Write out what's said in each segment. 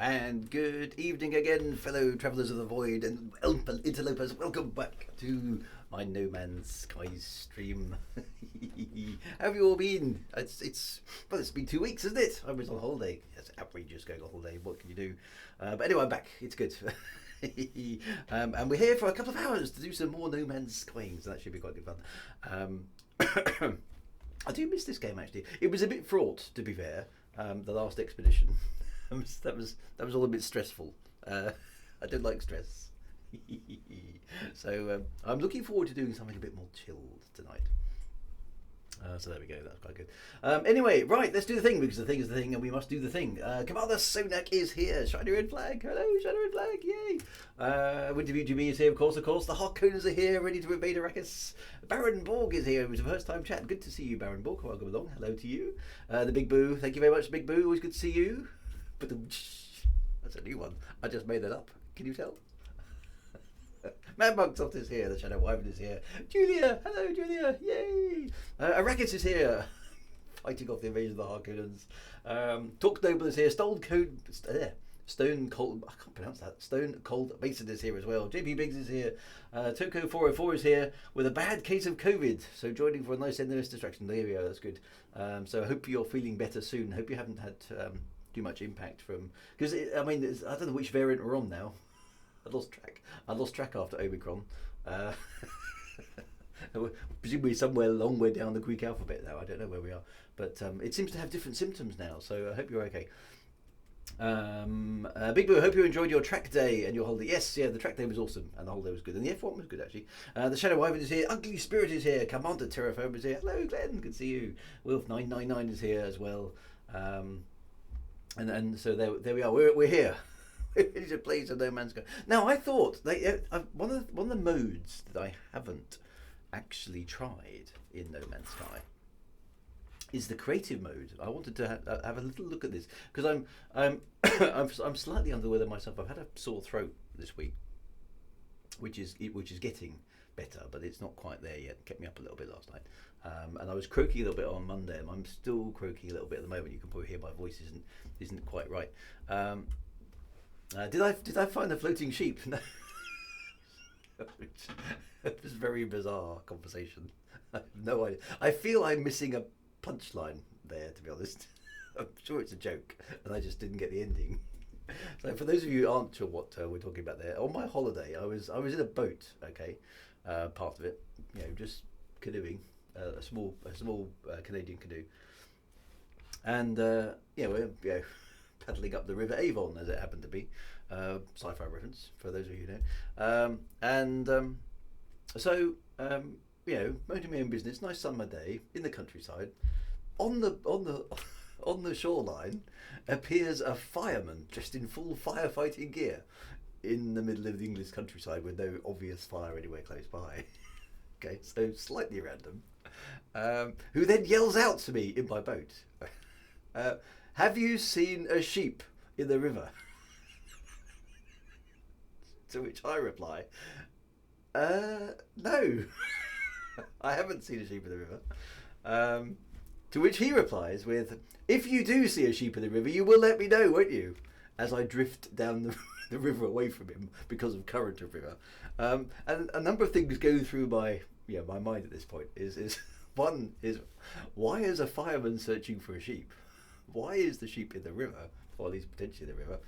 And good evening again, fellow travellers of the void and interlopers. Welcome back to my No Man's Sky stream. How have you all been? It's been 2 weeks, isn't it? I was on holiday. It's outrageous going on holiday. What can you do? But anyway, I'm back. It's good. And we're here for a couple of hours to do some more No Man's Skying, so that should be quite good fun. I do miss this game actually. It was a bit fraught, to be fair. The last expedition. That was all a bit stressful. I don't like stress. So I'm looking forward to doing something a bit more chilled tonight. So there we go, that's quite good. Anyway, right, let's do the thing, because the thing is the thing and we must do the thing. Commander Sonak is here. Shiny red flag. Hello, shiny red flag. Yay. Winter GB is here, of course. The Harkooners are here, ready to invade Arrakis. Baron Borg is here. It was a first time chat. Good to see you, Baron Borg. Welcome along. Hello to you. The Big Boo. Thank you very much, Big Boo. Always good to see you. But that's a new one. I just made that up. Can you tell? Mad Monksoft is here. The Shadow Wyvern is here. Julia, hello Julia, yay! Arrakis is here, fighting off the invasion of the Harkooners. Talk Noble is here. Stone Cold, I can't pronounce that. Stone Cold Mason is here as well. JP Biggs is here. Toko 404 is here with a bad case of COVID. So joining for a nice endless distraction. There we go. That's good. So I hope you're feeling better soon. Hope you haven't had too much impact from, because I mean I don't know which variant we're on now. I lost track after Omicron. Presumably somewhere a long way down the Greek alphabet now. I don't know where we are, but it seems to have different symptoms now. So I hope you're okay. Big Boo, I hope you enjoyed your track day and your holiday. Yes, yeah, the track day was awesome and the holiday was good, and the F1 was good actually. The Shadow Wyvern is here. Ugly Spirit is here. Commander Terraphobe is here. Hello, Glenn. Good to see you. Wolf 999 is here as well. And so there we are. We're here. Ready to play some No Man's Sky. Now I thought one of the modes that I haven't actually tried in No Man's Sky is the creative mode. I wanted to have a little look at this because I'm slightly under the weather myself. I've had a sore throat this week, which is getting better, but it's not quite there yet. It kept me up a little bit last night, and I was croaky a little bit on Monday, and I'm still croaky a little bit at the moment. You can probably hear my voice isn't quite right. Did I find a floating sheep? No. It was a very bizarre conversation. I have no idea. I feel I'm missing a punchline there, to be honest. I'm sure it's a joke, and I just didn't get the ending. So for those of you who aren't sure what we're talking about there, on my holiday, I was in a boat. Okay, part of it, just canoeing, a small Canadian canoe, and we're paddling up the River Avon, as it happened to be. Sci-fi reference for those of you who know. So minding my own business, nice summer day in the countryside. On the shoreline appears a fireman dressed in full firefighting gear in the middle of the English countryside with no obvious fire anywhere close by. Okay, so slightly random. Who then yells out to me in my boat, have you seen a sheep in the river? To which I reply, no, I haven't seen a sheep in the river. To which he replies with, if you do see a sheep in the river, you will let me know, won't you? As I drift down the river away from him because of current of river. And a number of things go through my mind at this point. One is, why is a fireman searching for a sheep? Why is the sheep in the river, or at least potentially in the river?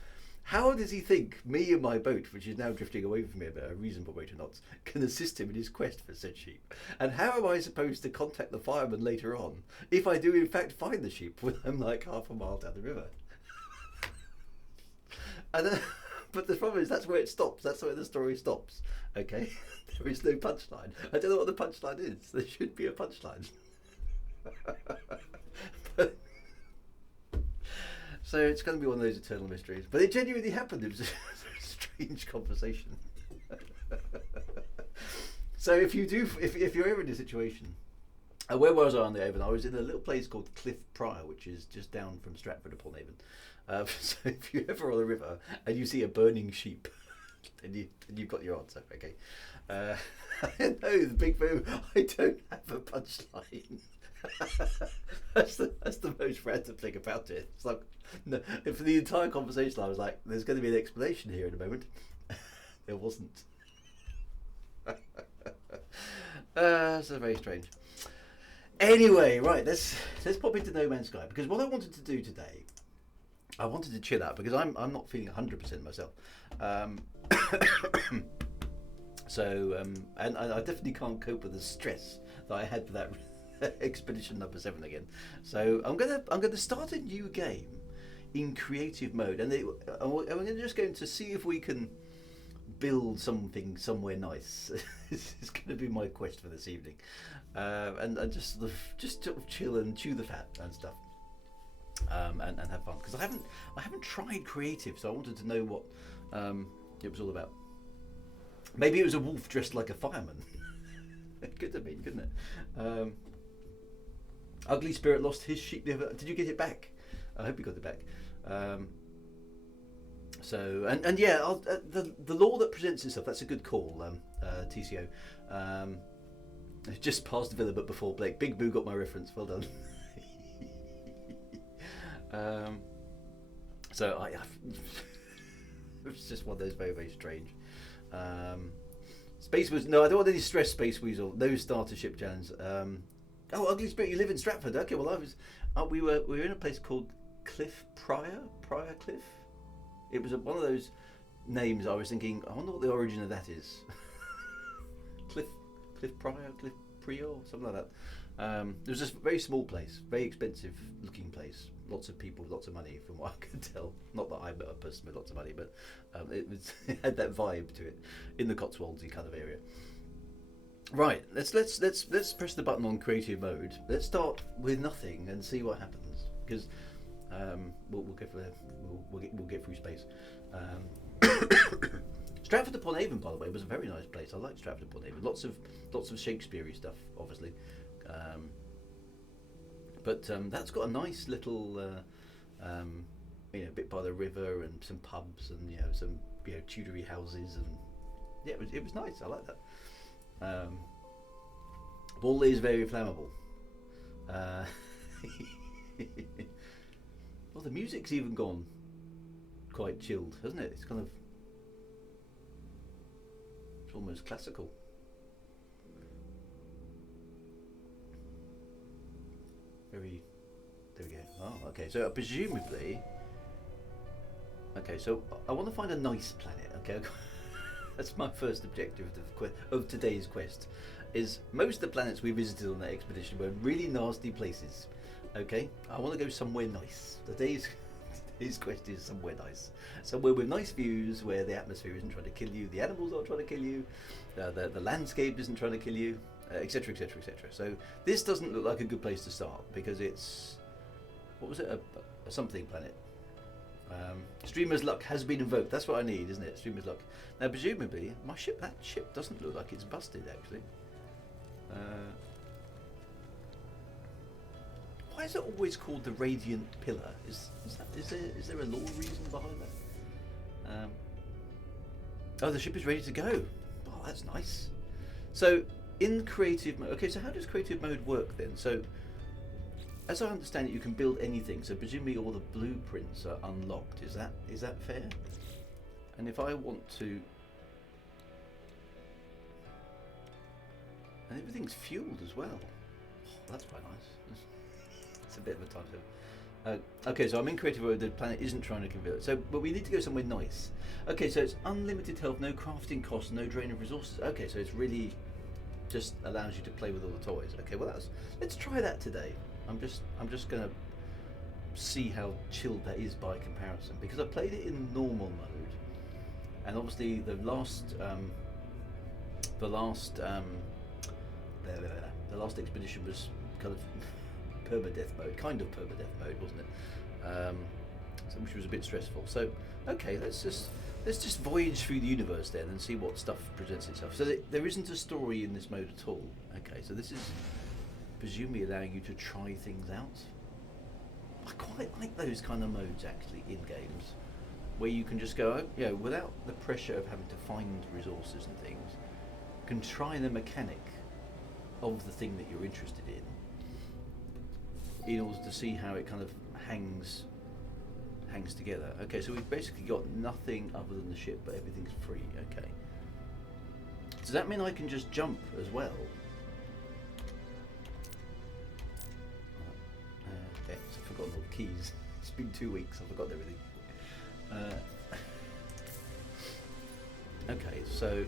How does he think me and my boat, which is now drifting away from him at a reasonable rate of knots, can assist him in his quest for said sheep? And how am I supposed to contact the fireman later on if I do in fact find the sheep when I'm like half a mile down the river? But the problem is that's where it stops. That's where the story stops. Okay, there is no punchline. I don't know what the punchline is. There should be a punchline. So it's going to be one of those eternal mysteries. But it genuinely happened. It was a strange conversation. So if you're ever in a situation, where was I on the Avon? I was in a little place called Cliff Prior, which is just down from Stratford upon Avon. So if you're ever on the river and you see a burning sheep, then you've got your answer. Okay. No, the Big Boo. I don't have a punchline. That's the most random thing about it. It's like, no, for the entire conversation, I was like, "There's going to be an explanation here in a moment." There wasn't. So very strange. Anyway, right, let's pop into No Man's Sky, because what I wanted to do today, I wanted to chill out because I'm not feeling 100% myself. And I definitely can't cope with the stress that I had for that expedition number 7 again. So I'm gonna start a new game in creative mode, and we're just going to see if we can build something somewhere nice. It's going to be my quest for this evening, and just sort of chill and chew the fat and stuff, and have fun, because I haven't tried creative, so I wanted to know what it was all about. Maybe it was a wolf dressed like a fireman. It could have been, couldn't it? Ugly Spirit lost his sheep the other. Did you get it back? I hope you got it back. Yeah, the law that presents itself. That's a good call, TCO. It's just past the villa, but before Blake. Big Boo got my reference. Well done. It's just one of those very, very strange. Space Weasel. No, I don't want any stress, Space Weasel. No starter ship challenge. Ugly Spirit, you live in Stratford. Okay, well we were in a place called Prior Cliff. It was one of those names. I was thinking, I wonder what the origin of that is. Cliff Prior, Cliff Prior, something like that. It was just a very small place, very expensive looking place. Lots of people, lots of money, from what I could tell. Not that I'm a person with lots of money, but it had that vibe to it, in the Cotswoldsy kind of area. Right, let's press the button on creative mode. Let's start with nothing and see what happens, because we'll get through space. Stratford upon Avon, by the way, was a very nice place. I like Stratford upon Avon. Lots of Shakespeare-y stuff, obviously. But that's got a nice little, bit by the river, and some pubs, and some Tudory houses, and yeah, it was nice. I like that. Ball is very flammable. Well, the music's even gone quite chilled, hasn't it? It's almost classical. There we go. Oh, okay. So presumably, so I want to find a nice planet. Okay, that's my first objective of today's quest. Is most of the planets we visited on that expedition were really nasty places. Okay, I want to go somewhere nice. Today's quest is somewhere nice, somewhere with nice views, where the atmosphere isn't trying to kill you, the animals aren't trying to kill you, the landscape isn't trying to kill you, etc., etc., etc. So this doesn't look like a good place to start, because it's, what was it, a something planet. Streamer's luck has been invoked. That's what I need, isn't it? Streamer's luck. Now, presumably, that ship doesn't look like it's busted, actually. Why is it always called the Radiant Pillar? Is there a law reason behind that? The ship is ready to go. Oh, that's nice. So in creative mode, okay. So how does creative mode work then? So as I understand it, you can build anything. So presumably all the blueprints are unlocked. Is that fair? And if I want to, and everything's fueled as well. Oh, that's quite nice. It's a bit of a time saver. Okay, so I'm in creative mode. The planet isn't trying to convert. So, but we need to go somewhere nice. Okay, so it's unlimited health, no crafting costs, no drain of resources. Okay, so it's really just allows you to play with all the toys. Okay, well let's try that today. I'm just gonna see how chilled that is by comparison, because I played it in normal mode, and obviously the last expedition was kind of permadeath mode, wasn't it? Which was a bit stressful. So okay, let's just voyage through the universe then and see what stuff presents itself. So there isn't a story in this mode at all. Okay, so this is presumably allowing you to try things out. I quite like those kind of modes actually in games, where you can just go, without the pressure of having to find resources and things, you can try the mechanic of the thing that you're interested in, in order to see how it kind of hangs together. Okay, so we've basically got nothing other than the ship, but everything's free. Okay. Does that mean I can just jump as well? Yes, I've forgotten all the keys. It's been 2 weeks, I've forgotten everything. Okay, so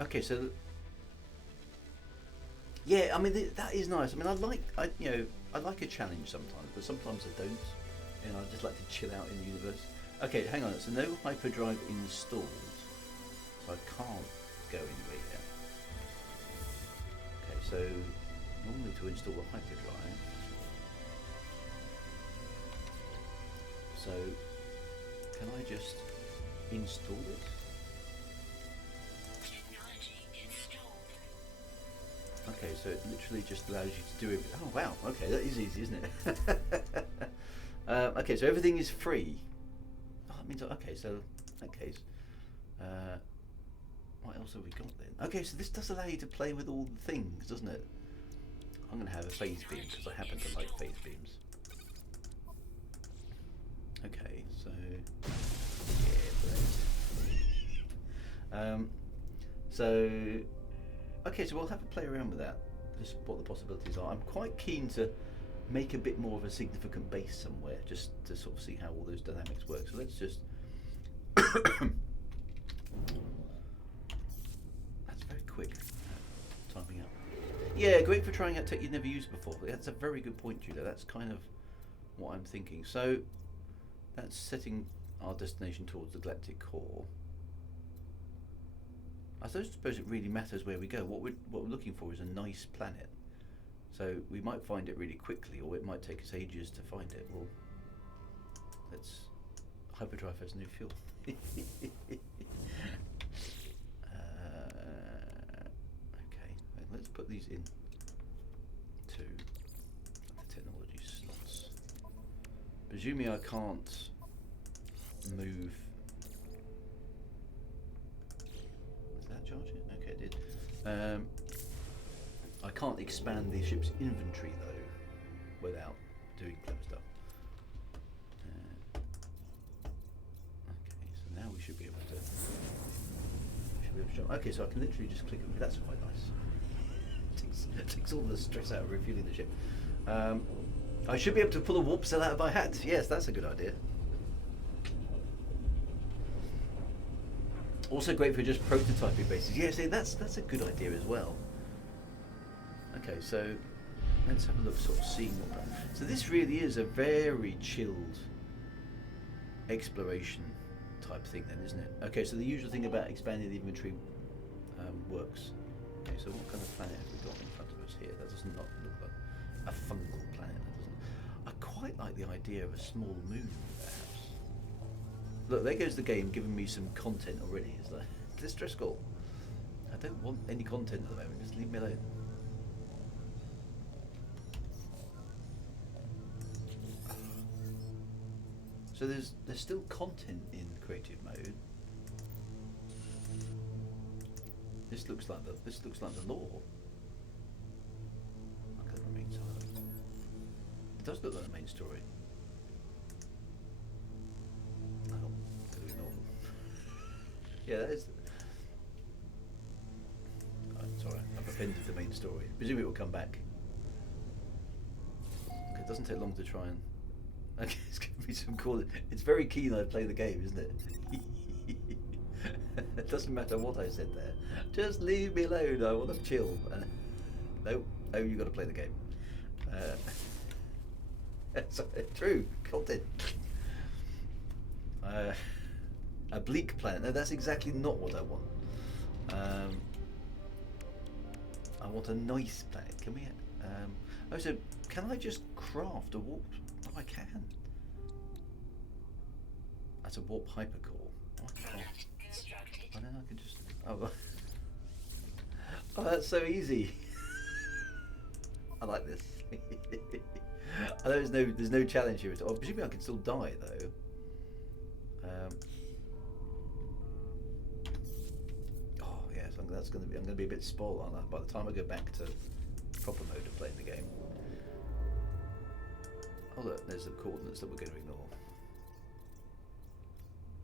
okay, so yeah, I mean that is nice. I mean, I like a challenge sometimes, but sometimes I don't. You know, I just like to chill out in the universe. Okay, hang on. So no hyperdrive installed, so I can't go anywhere yet. Okay, so normally to install a hyperdrive, so can I just install it? Okay, so it literally just allows you to do it. Oh wow, okay, that is easy, isn't it? Okay, so everything is free. Oh, that means, okay, so in that case, what else have we got then? Okay, so this does allow you to play with all the things, doesn't it? I'm going to have a phase beam because I happen to like phase beams. Okay, so yeah, okay, so we'll have to play around with that, just what the possibilities are. I'm quite keen to make a bit more of a significant base somewhere, just to sort of see how all those dynamics work. So let's just that's very quick, typing up. Yeah, great for trying out tech you've never used before. That's a very good point, Julia. That's kind of what I'm thinking. So that's setting our destination towards the galactic core. I don't suppose it really matters where we go. What we're looking for is a nice planet. So we might find it really quickly, or it might take us ages to find it. Well, let's hyperdrive has no fuel. Okay, let's put these in to the technology slots. Presuming I can't move. Does that charge it? Okay, it did. I can't expand the ship's inventory though, without doing clever stuff. Okay, so now we should be able to. Jump. Okay, so I can literally just click on. That's quite nice. Takes all the stress out of refueling the ship. I should be able to pull a warp cell out of my hat. Yes, that's a good idea. Also great for just prototyping bases. Yeah, see, that's a good idea as well. Okay, so let's have a look, sort of seeing what. So this really is a very chilled exploration type thing, then, isn't it? Okay, so the usual thing about expanding the inventory works. Okay, so what kind of planet have we got in front of us here? That doesn't look like a fungal planet. That doesn't. I quite like the idea of a small moon, perhaps. Look, there goes the game giving me some content already. It's like, this Driscoll. I don't want any content at the moment. Just leave me alone. So there's still content in creative mode. This looks like the lore. Look at the main side. It does look like the main story. Oh, gotta ignore them. Yeah, that is. Oh, sorry, I've offended the main story. Presumably it will come back. Okay, it doesn't take long to try and. Okay, it's giving me some cool. It's very keen I play the game, isn't it? It doesn't matter what I said there. Just leave me alone. I want to chill. No, you got to play the game. Sorry, true content. A bleak planet. No, that's exactly not what I want. I want a nice planet. Can we? Oh, so can I just craft a warp? Oh, I can. That's a warp hypercore. Oh, I can't. Oh, then I can just. Oh, oh, that's so easy. I like this. I know there's no challenge here at all. Presumably I can still die though. Oh yes, I'm gonna be a bit spoiled, aren't I? By the time I go back to proper mode of playing the game. Oh look, there's the coordinates that we're going to ignore.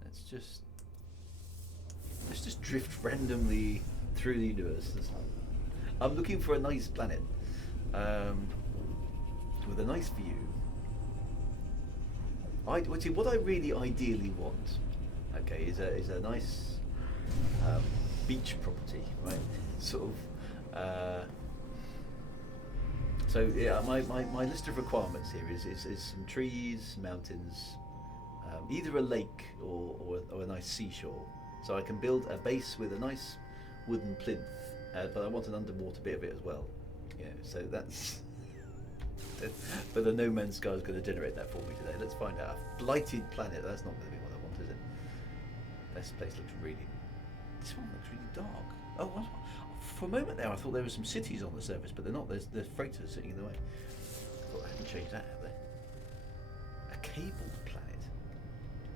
Let's just drift randomly through the universe. I'm looking for a nice planet with a nice view. What I really ideally want, okay, is a nice beach property, right? Sort of. So yeah, my list of requirements here is some trees, mountains, either a lake or a nice seashore. So I can build a base with a nice wooden plinth, but I want an underwater bit of it as well. Yeah, so that's. But the No Man's Sky is going to generate that for me today. Let's find out. A blighted planet. That's not going to be what I want, is it? This place looks really. This one looks really dark. Oh, what? For a moment there, I thought there were some cities on the surface, but they're not. There's freighters sitting in the way. I thought I hadn't changed that, have they? A cabled planet.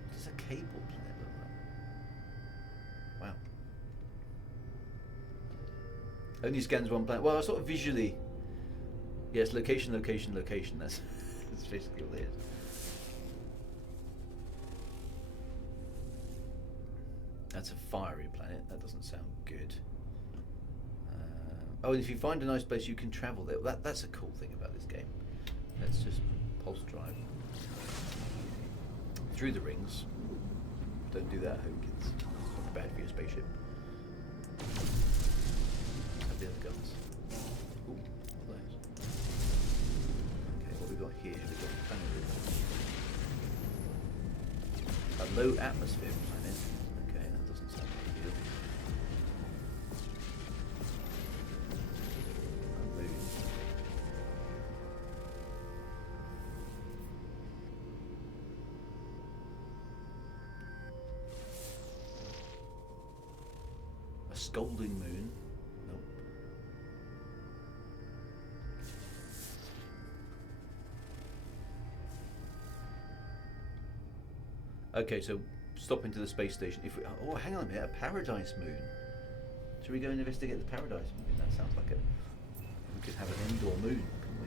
What does a cabled planet look like? Wow. Only scans one planet. Well, sort of visually. Yes, location, location, location. That's basically what it is. That's a fiery planet. That doesn't sound good. Oh, and if you find a nice place, you can travel there. That's a cool thing about this game. Let's just pulse drive through the rings. Don't do that at home, kids. It's bad for your spaceship. Have the other guns. Ooh, what are those? Okay, what we got here? We got a planet. A low atmosphere planet. Okay, that doesn't sound ideal. A scalding moon. Nope. Okay, so stop into the space station. If we, oh, hang on a minute, a paradise moon. Should we go and investigate the paradise moon? That sounds like we could have an indoor moon, couldn't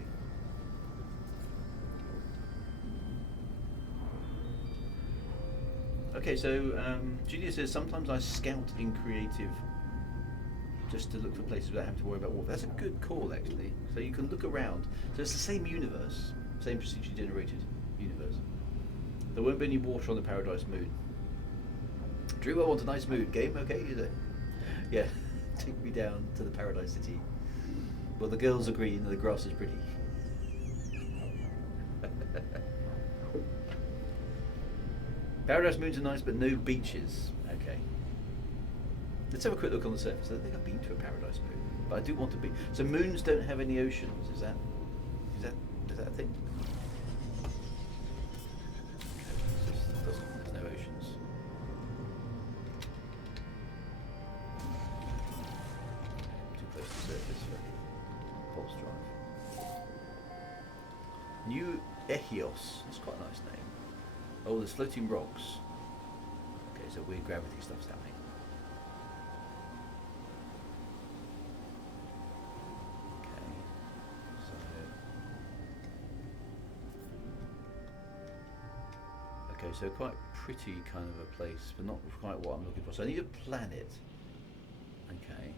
we? Okay, so Julia says sometimes I scout in creative just to look for places without having to worry about water. That's a good call, actually. So you can look around. So it's the same universe, same procedurally generated universe. There won't be any water on the paradise moon. Drew, I want a nice mood. Game, okay? Yeah, take me down to the paradise city. Well, the girls are green and the grass is pretty. Paradise moons are nice, but no beaches. Okay. Let's have a quick look on the surface. I don't think I've been to a paradise moon, but I do want to be. So moons don't have any oceans. Is that a thing? There's no oceans. Too close to the surface for pulse drive. New Echios. That's quite a nice name. Oh, there's floating rocks. Okay, so weird gravity stuff's happening. Okay, so quite pretty kind of a place, but not quite what I'm looking for. So I need a planet. Okay.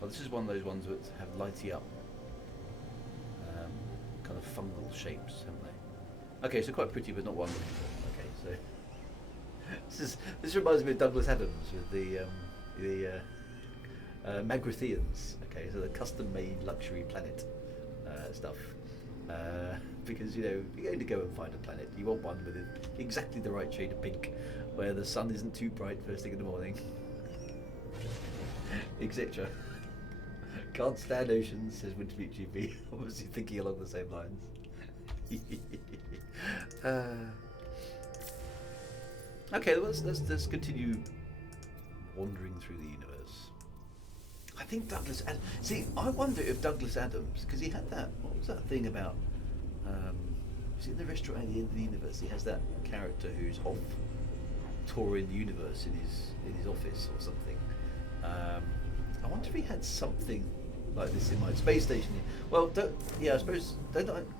Oh, this is one of those ones that have lighty up kind of fungal shapes, haven't they? Okay, so quite pretty, but not what I'm looking for. Okay, so this reminds me of Douglas Adams with the Magrathians. Okay, so the custom-made luxury planet stuff. Because you're going to go and find a planet. You want one with exactly the right shade of pink, where the sun isn't too bright first thing in the morning, etc. Can't stand oceans, says Winterfleet GP. Obviously thinking along the same lines. Okay, let's continue wandering through the universe. I think Douglas Adams. See, I wonder if Douglas Adams, because he had that. What was that thing about? Is it in the restaurant at the end of the universe? He has that character who's off touring the universe in his office or something. I wonder if he had something like this in my space station here. Well, I suppose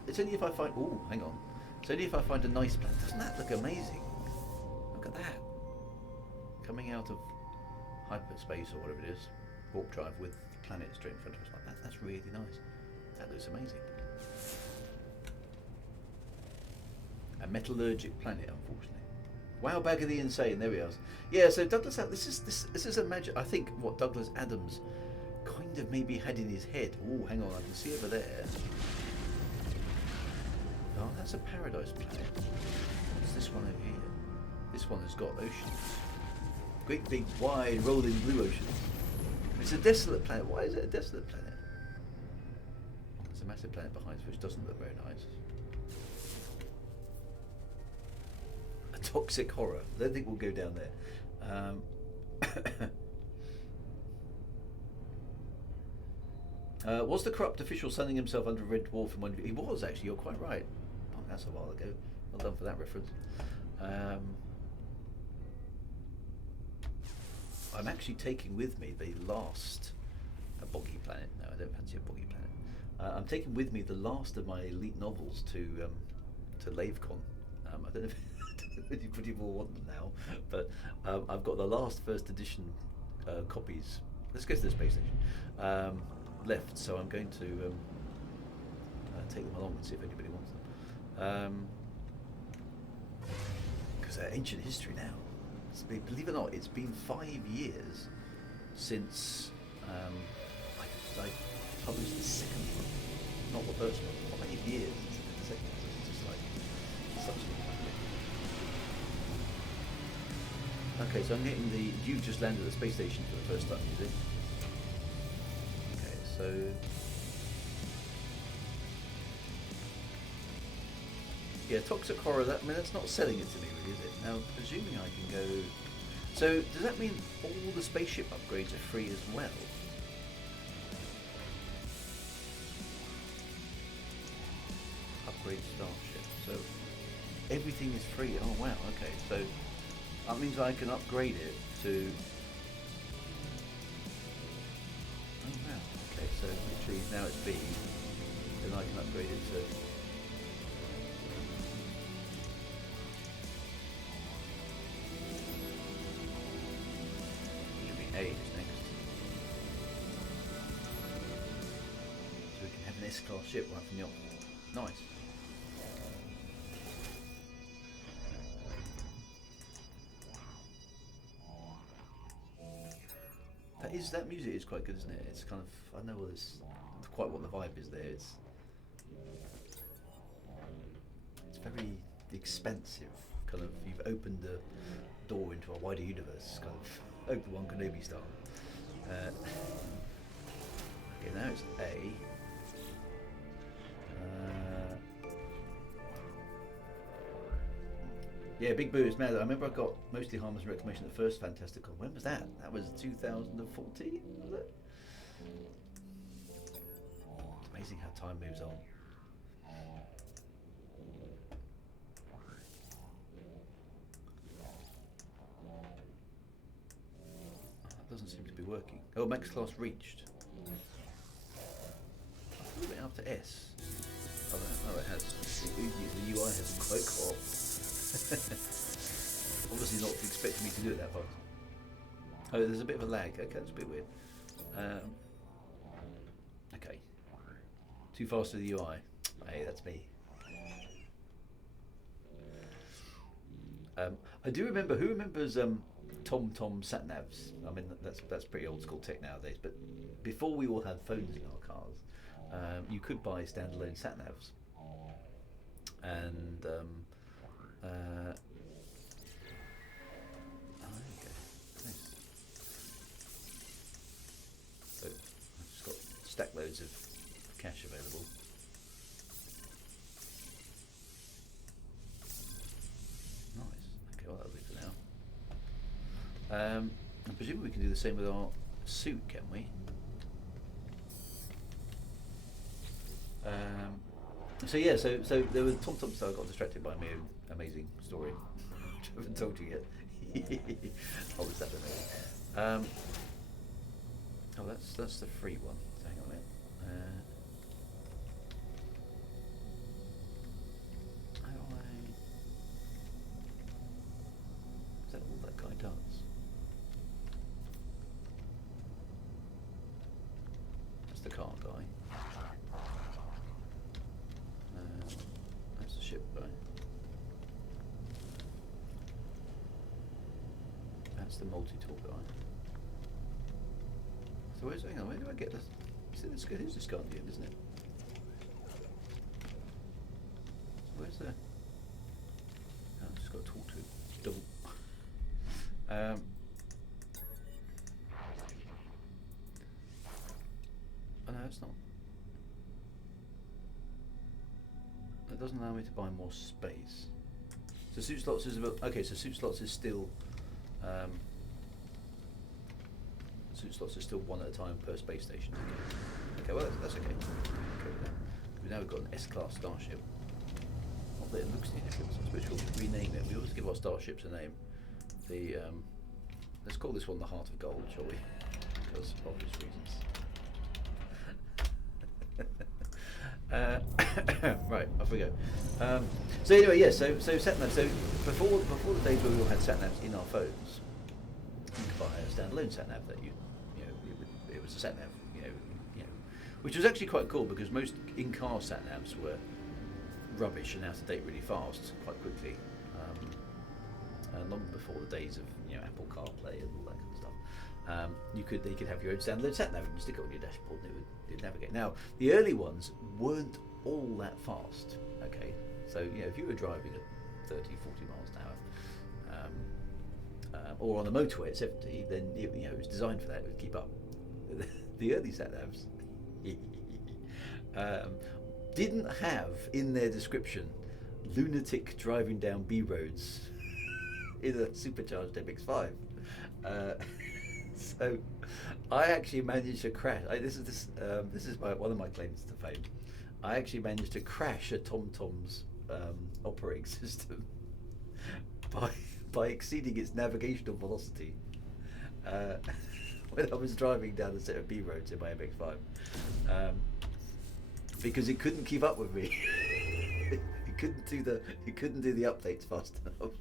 it's only if I find. Oh, hang on. It's only if I find a nice planet. Doesn't that look amazing? Look at that. Coming out of hyperspace or whatever it is, warp drive with the planet straight in front of us like that. That's really nice. That looks amazing. A metallurgic planet, unfortunately. Wow, bag of the insane. There we are. Yeah. So Douglas, this is a magic. I think what Douglas Adams kind of maybe had in his head. Oh, hang on. I can see over there. Oh, that's a paradise planet. What's this one over here? This one has got oceans. Great big wide rolling blue oceans. It's a desolate planet. Why is it a desolate planet? There's a massive planet behind us which doesn't look very nice. A toxic horror. I don't think we'll go down there. Was the corrupt official sunning himself under a red dwarf in one? He was actually. You're quite right. Oh, that's a while ago. Well done for that reference. I'm actually taking with me the last boggy planet. No, I don't fancy a boggy planet. I'm taking with me the last of my elite novels to LaveCon. I don't know if people want them now, but I've got the last first edition copies. Let's go to the space station. Left, so I'm going to take them along and see if anybody wants them. Because they're ancient history now. Believe it or not, it's been 5 years since I published the second one, not the first one. 5 years since the second one. It's just like such a. Okay, so I'm getting the. You've just landed at the space station for the first time, you see? Okay, so. Yeah, toxic horror. That's not selling it to me, really, is it? Now, presuming I can go. So, does that mean all the spaceship upgrades are free as well? Upgrade starship. So, everything is free. Oh wow. Okay, so that means I can upgrade it to. Oh wow. Okay, so literally now it's B. Then I can upgrade it to. A is next. So we can have an S-class ship right from the off. Nice. That music is quite good, isn't it? It's kind of, I know it's quite what the vibe is there. It's very expansive, kind of, you've opened the door into a wider universe, kind of Obi-Wan Kenobi style. Okay, now it's A. Yeah, Big Boo is mad. I remember I got Mostly Harmless Reclamation the first Fantastical. When was that? That was 2014, was it? It's amazing how time moves on. That doesn't seem to be working. Oh, max class reached. I thought it went up to S. Oh, it has. The UI has quite co-op. Obviously not expecting me to do it that fast. Oh, there's a bit of a lag. Okay, that's a bit weird. Okay. Too fast for the UI. Hey, that's me. I do remember. Who remembers TomTom sat navs? I mean, that's pretty old school tech nowadays. But before we all had phones in our cars, you could buy standalone sat navs, and okay. Nice. So I've just got stack loads of cash available. Nice. Okay, well that'll do for now. And presumably we can do the same with our suit, can we? So yeah, so there was TomTom, so I got distracted by my own amazing story, which I haven't told you yet. Oh, was that amazing? Oh, that's the free one. So hang on a minute. That's the car guy. That's the ship guy. That's the multi-tool guy. So hang on, where do I get this? This is this guy at the end, isn't it? Where's the... Oh, I've just got to talk to him. Double. Oh no, it's not. It doesn't allow me to buy more space. So suit slots is about... Okay, so suit slots is still... suit slots is still one at a time per space station. Okay, well that's okay. Okay with that. Now we've got an S-class starship. Not that it looks any different, so I suppose we'll rename it. We always give our starships a name. The let's call this one the Heart of Gold, shall we? Because of obvious reasons. Right, off we go. So anyway, yeah. So satnav. So before the days where we all had satnavs in our phones, you could buy a standalone satnav that it was a satnav, which was actually quite cool because most in-car satnavs were rubbish and out of date really fast, quite quickly, and long before the days of Apple CarPlay and all that kind of stuff. They could have your own standalone satnav and you stick it on your dashboard and it would navigate. Now the early ones weren't all that fast. Okay, so if you were driving at 30, 40 miles an hour, or on the motorway at 70, then it was designed for that. It would keep up. The early satnavs didn't have in their description lunatic driving down B roads in a supercharged MX-5. So I actually managed to crash. This is one of my claims to fame. I actually managed to crash a TomTom's operating system by exceeding its navigational velocity when I was driving down a set of B roads in my MX-5, because it couldn't keep up with me. It couldn't do the updates fast enough.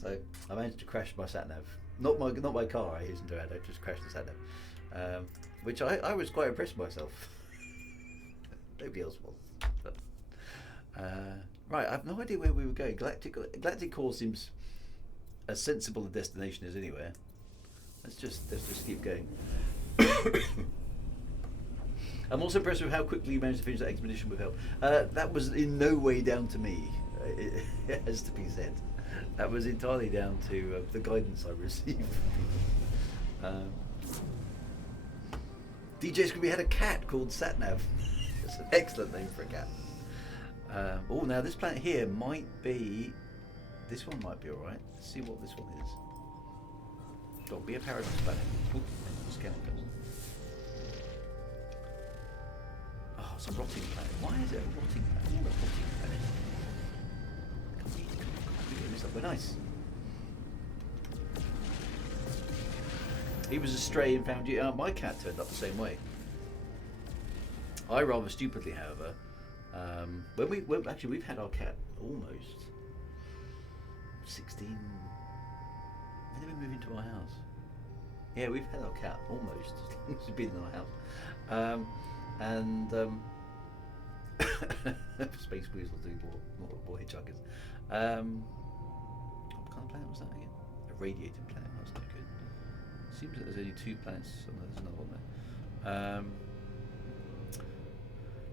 So I managed to crash my satnav. Not my car. I hasten to add. I just crashed the satnav, which I was quite impressed with myself. Nobody else was. But, right, I have no idea where we were going. Galactic Core seems as sensible a destination as anywhere. Let's just keep going. I'm also impressed with how quickly you managed to finish that expedition with help. That was in no way down to me. It has to be said. That was entirely down to the guidance I received. DJ Scooby had a cat called Satnav. It's an excellent name for a cat. Oh, now this planet here might be... This one might be alright. Let's see what this one is. Don't be a paradox planet. Ooh, scan it goes. Oh, it's a rotting planet. Why is it a rotting planet? A rotting planet. Come on, we're doing this up. We're nice. He was a stray and found you. My cat turned up the same way. I rather stupidly, however, actually we've had our cat almost 16. When did we move into our house? Yeah, we've had our cat almost as long as we've been in our house. Space Weasel do more hitchhikers. What kind of planet was that again? A radiated planet. That's not good. Seems that there's only 2 planets. Oh, no, there's another one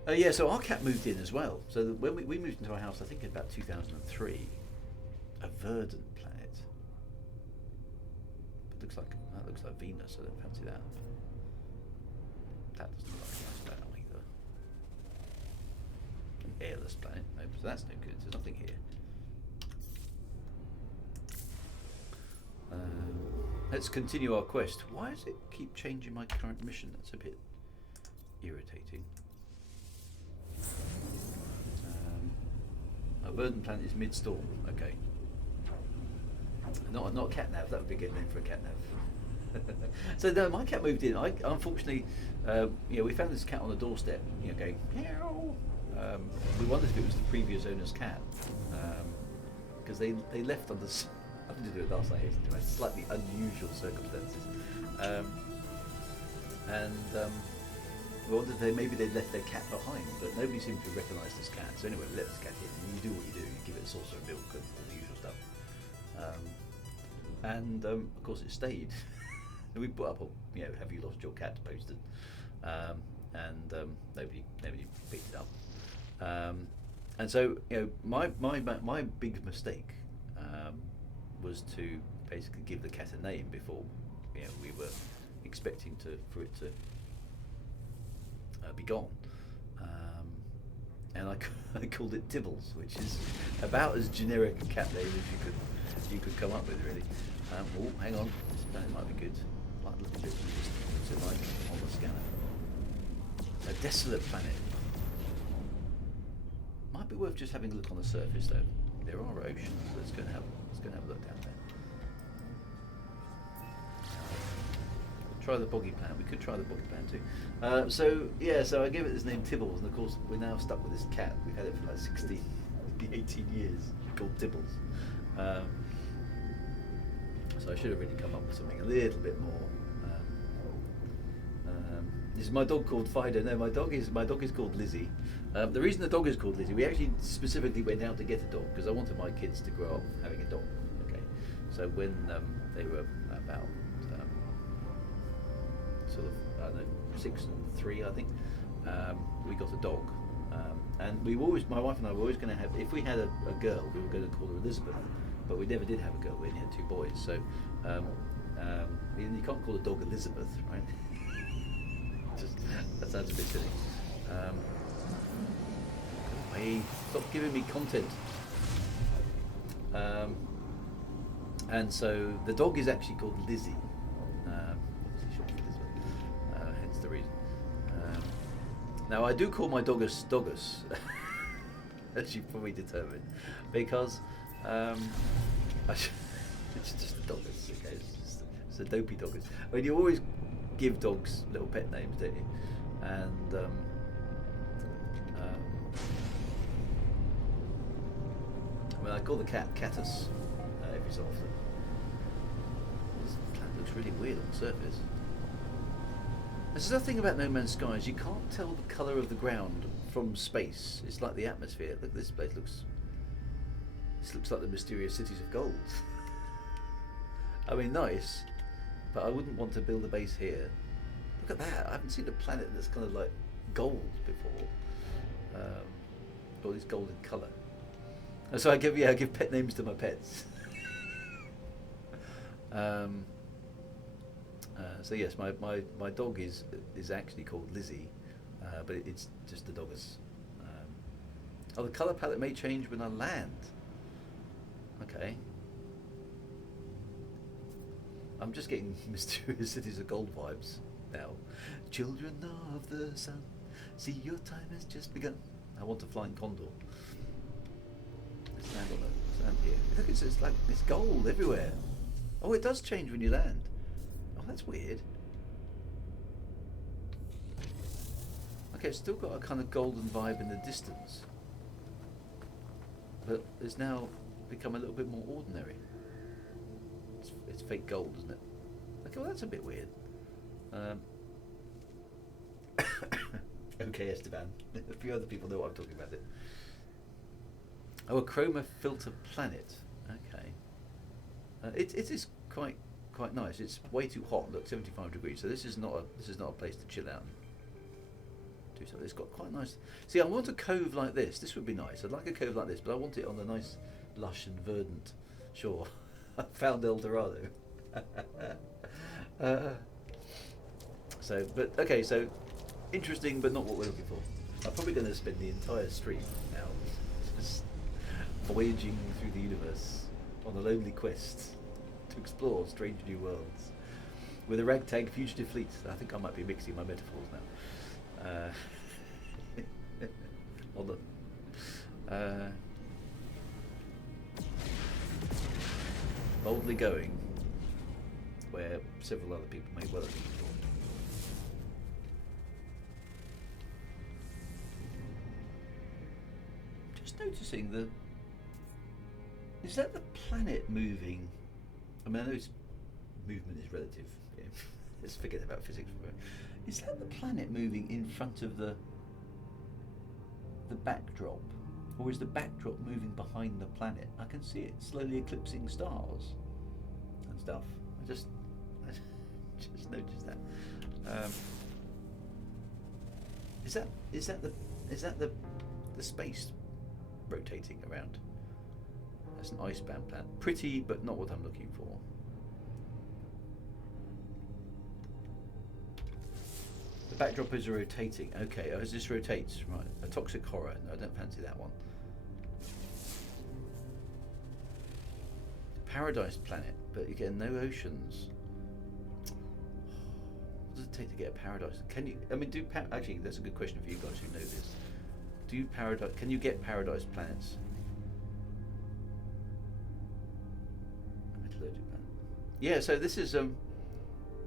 there. Yeah, so our cat moved in as well. So when we moved into our house, I think in about 2003, a verdant planet. That looks like Venus. I don't fancy that. That doesn't look like a nice planet either. An airless planet. No, so that's no good. There's nothing here. Let's continue our quest. Why does it keep changing my current mission? That's a bit irritating. Our verdant planet is mid-storm. Okay. Not catnav. That would be a good name for a catnav. So no, my cat moved in. Unfortunately, we found this cat on the doorstep. Going meow. We wondered if it was the previous owner's cat, because they left under nothing to do with last night. Slightly unusual circumstances. and we wondered if maybe they'd left their cat behind, but nobody seemed to recognise this cat. So anyway, we let this cat in, and you do what you do. You give it a saucer of milk and all the usual stuff. Of course, it stayed. We put up a "Have you lost your cat?" poster, and nobody picked it up. And so my big mistake was to basically give the cat a name before we were expecting for it to be gone. And I called it Tibbles, which is about as generic a cat name as you could come up with, really. Oh, hang on, this planet might be good. Like a little bit, what's it like on the scanner? A desolate planet. Might be worth just having a look on the surface, though. There are oceans. Let's go and have a look down there. Try the boggy planet. We could try the boggy planet too. So I gave it this name Tibbles, and of course we're now stuck with this cat. We've had it for like 16, 18 years, called Tibbles. So I should have really come up with something a little bit more. This is my dog called Fido. No, my dog is called Lizzie. The reason the dog is called Lizzie, we actually specifically went out to get a dog because I wanted my kids to grow up having a dog. Okay, so when they were about sort of, I don't know, 6 and 3, I think, we got a dog, and my wife and I were always going to have, if we had a girl, we were going to call her Elizabeth, but we never did have a girl. We only had 2 boys, so you can't call a dog Elizabeth, right? That sounds a bit silly. Stop giving me content. And so the dog is actually called Lizzie. Short for Elizabeth, hence the reason. Now I do call my Dogus, as you probably determined, because it's just a Dogus. Okay, it's a dopey Dogus. I mean, you always give dogs little pet names, don't you? And I call the cat Catus every so often. This planet looks really weird on the surface. This is the thing about No Man's Sky, is you can't tell the colour of the ground from space. It's like the atmosphere. Look, this place looks. This looks like the mysterious cities of gold. I mean, nice, but I wouldn't want to build a base here. Look at that! I haven't seen a planet that's kind of like gold before. All this golden colour. And so I give pet names to my pets. So yes, my dog is actually called Lizzie, but it's just the Dogus. The colour palette may change when I land. Okay. I'm just getting mysterious cities of gold vibes now. Children of the sun, see your time has just begun. I want a flying condor. Let's land here. Look, it's like it's gold everywhere. Oh, it does change when you land. Oh, that's weird. Okay, it's still got a kind of golden vibe in the distance, but it's now become a little bit more ordinary. It's fake gold, isn't it? Okay, well that's a bit weird. Okay, Esteban. A few other people know what I'm talking about. It. Oh, a chroma filter planet. Okay. It is quite nice. It's way too hot. Look, 75 degrees. So this is not a place to chill out and do something. It's got quite nice. See, I want a cove like this. This would be nice. I'd like a cove like this, but I want it on a nice, lush and verdant shore. I found El Dorado. So interesting, but not what we're looking for. I'm probably going to spend the entire stream now just voyaging through the universe on a lonely quest to explore strange new worlds with a ragtag fugitive fleet. I think I might be mixing my metaphors now. Hold on. Boldly going where several other people may well have been before. Just noticing is that the planet moving? I mean, I know movement is relative. Yeah. Let's forget about physics for a minute. Is that the planet moving in front of the backdrop? Or is the backdrop moving behind the planet? I can see it slowly eclipsing stars and stuff. I just noticed that. Is that the space rotating around? That's an icebound planet. Pretty, but not what I'm looking for. The backdrop is rotating. Okay, as this rotates, right? A toxic horror. No, I don't fancy that one. Paradise planet, but again, no oceans. What does it take to get a paradise? Can you? I mean, actually, that's a good question for you guys who know this. Can you get paradise planets? A metallurgic planet. Yeah. So this is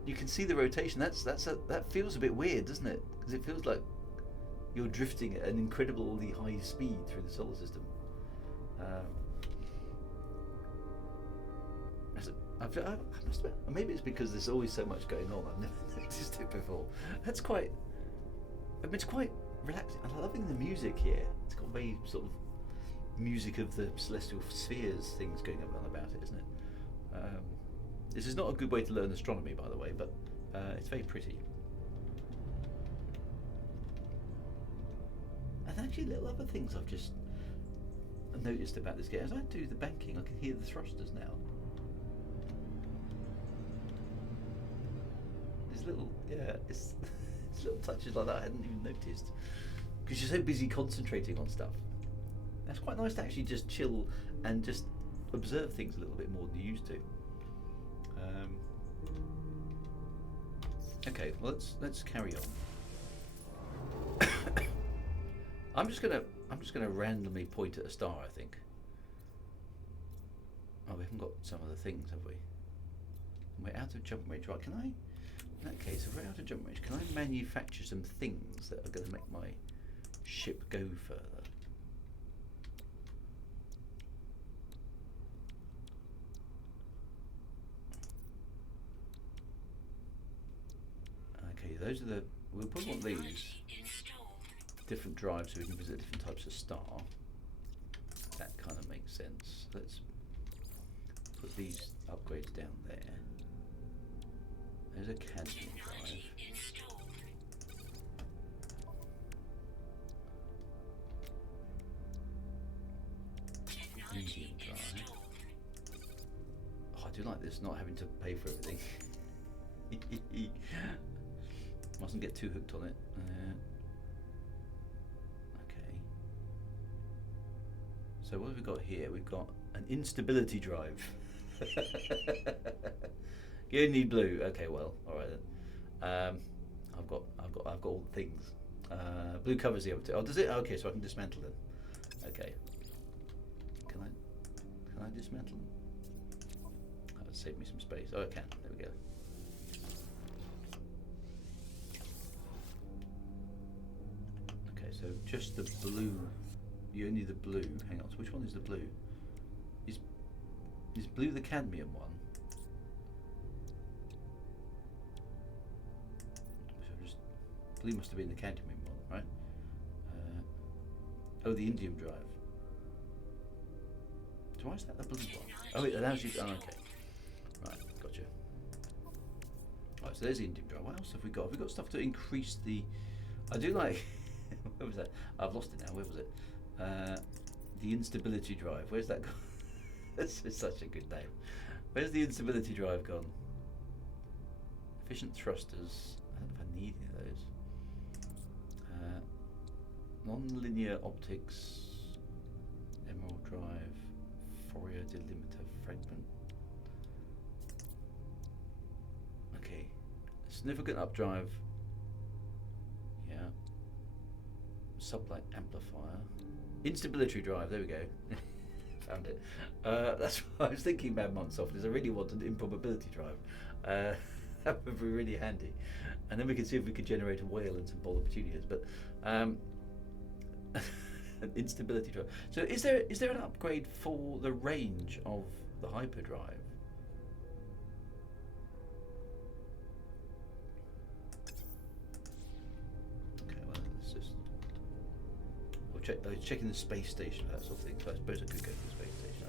you can see the rotation. That feels a bit weird, doesn't it? Because it feels like you're drifting at an incredibly high speed through the solar system. I must admit, maybe it's because there's always so much going on. I've never noticed it before. That's quite. I mean, it's quite relaxing. I'm loving the music here. It's got very sort of music of the celestial spheres things going on about it, isn't it? This is not a good way to learn astronomy, by the way, but it's very pretty. And actually, little other things I've just noticed about this game. As I do the banking, I can hear the thrusters now. It's little touches like that I hadn't even noticed. Because you're so busy concentrating on stuff. That's quite nice to actually just chill and just observe things a little bit more than you used to. Okay, well, let's carry on. I'm just gonna randomly point at a star, I think. Oh, we haven't got some of the things, have we? We're out of jump range, right? Can I? In that case, if we're out of jump range, can I manufacture some things that are going to make my ship go further? Okay, those are the. We'll probably want these different drives so we can visit different types of star. That kind of makes sense. Let's put these upgrades down there. There's a cadmium drive. Indium drive. Oh, I do like this, not having to pay for everything. Mustn't get too hooked on it. Okay. So what have we got here? We've got an instability drive. You need blue. Okay, well, all right then. I've got all the things. Blue covers the other two. Oh, does it? Okay, so I can dismantle them. Okay. Can I dismantle them? That would save me some space. Oh, I can. There we go. Okay, so just the blue. You only the blue. Hang on. So which one is the blue? Is blue the cadmium one? Blue must have been the cadmium one, right? Oh, the indium drive. So why is that the blue one? Oh, it allows you. Oh, okay. Right, gotcha. Right, so there's the indium drive. What else have we got? Have we got stuff to increase the? I do like. Where was that? I've lost it now. Where was it? The instability drive. Where's that gone? This is such a good name. Where's the instability drive gone? Efficient thrusters. I don't know if I need any of those. Non-linear optics, emerald drive, Fourier delimiter fragment. Okay, significant updrive. Yeah. Sublight amplifier, instability drive. There we go. Found it. That's what I was thinking about Microsoft. Is I really want an improbability drive. That would be really handy. And then we could see if we could generate a whale and some boulder petunias. But an instability drive. So is there an upgrade for the range of the hyperdrive? checking the space station, that sort of thing. So I suppose I could go to the space station.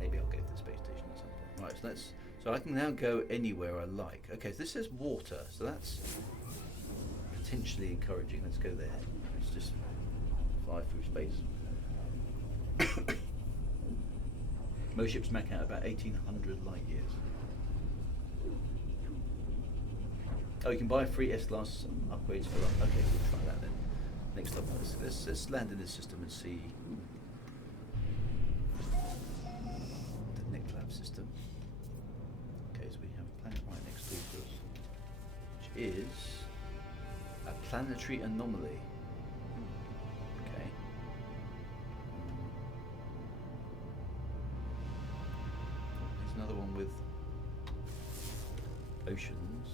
Maybe I'll go to the space station at some point. Right, so I can now go anywhere I like. Okay, so this says water, so that's potentially encouraging. Let's go there. Let's just fly through space. Most ships make out about 1,800 light years. Oh, you can buy free S-Class upgrades for that. Okay, we'll try that then. Next up, let's land in this system and see the next lab system. Okay, so we have a planet right next door to us, which is a planetary anomaly. Okay. There's another one with oceans.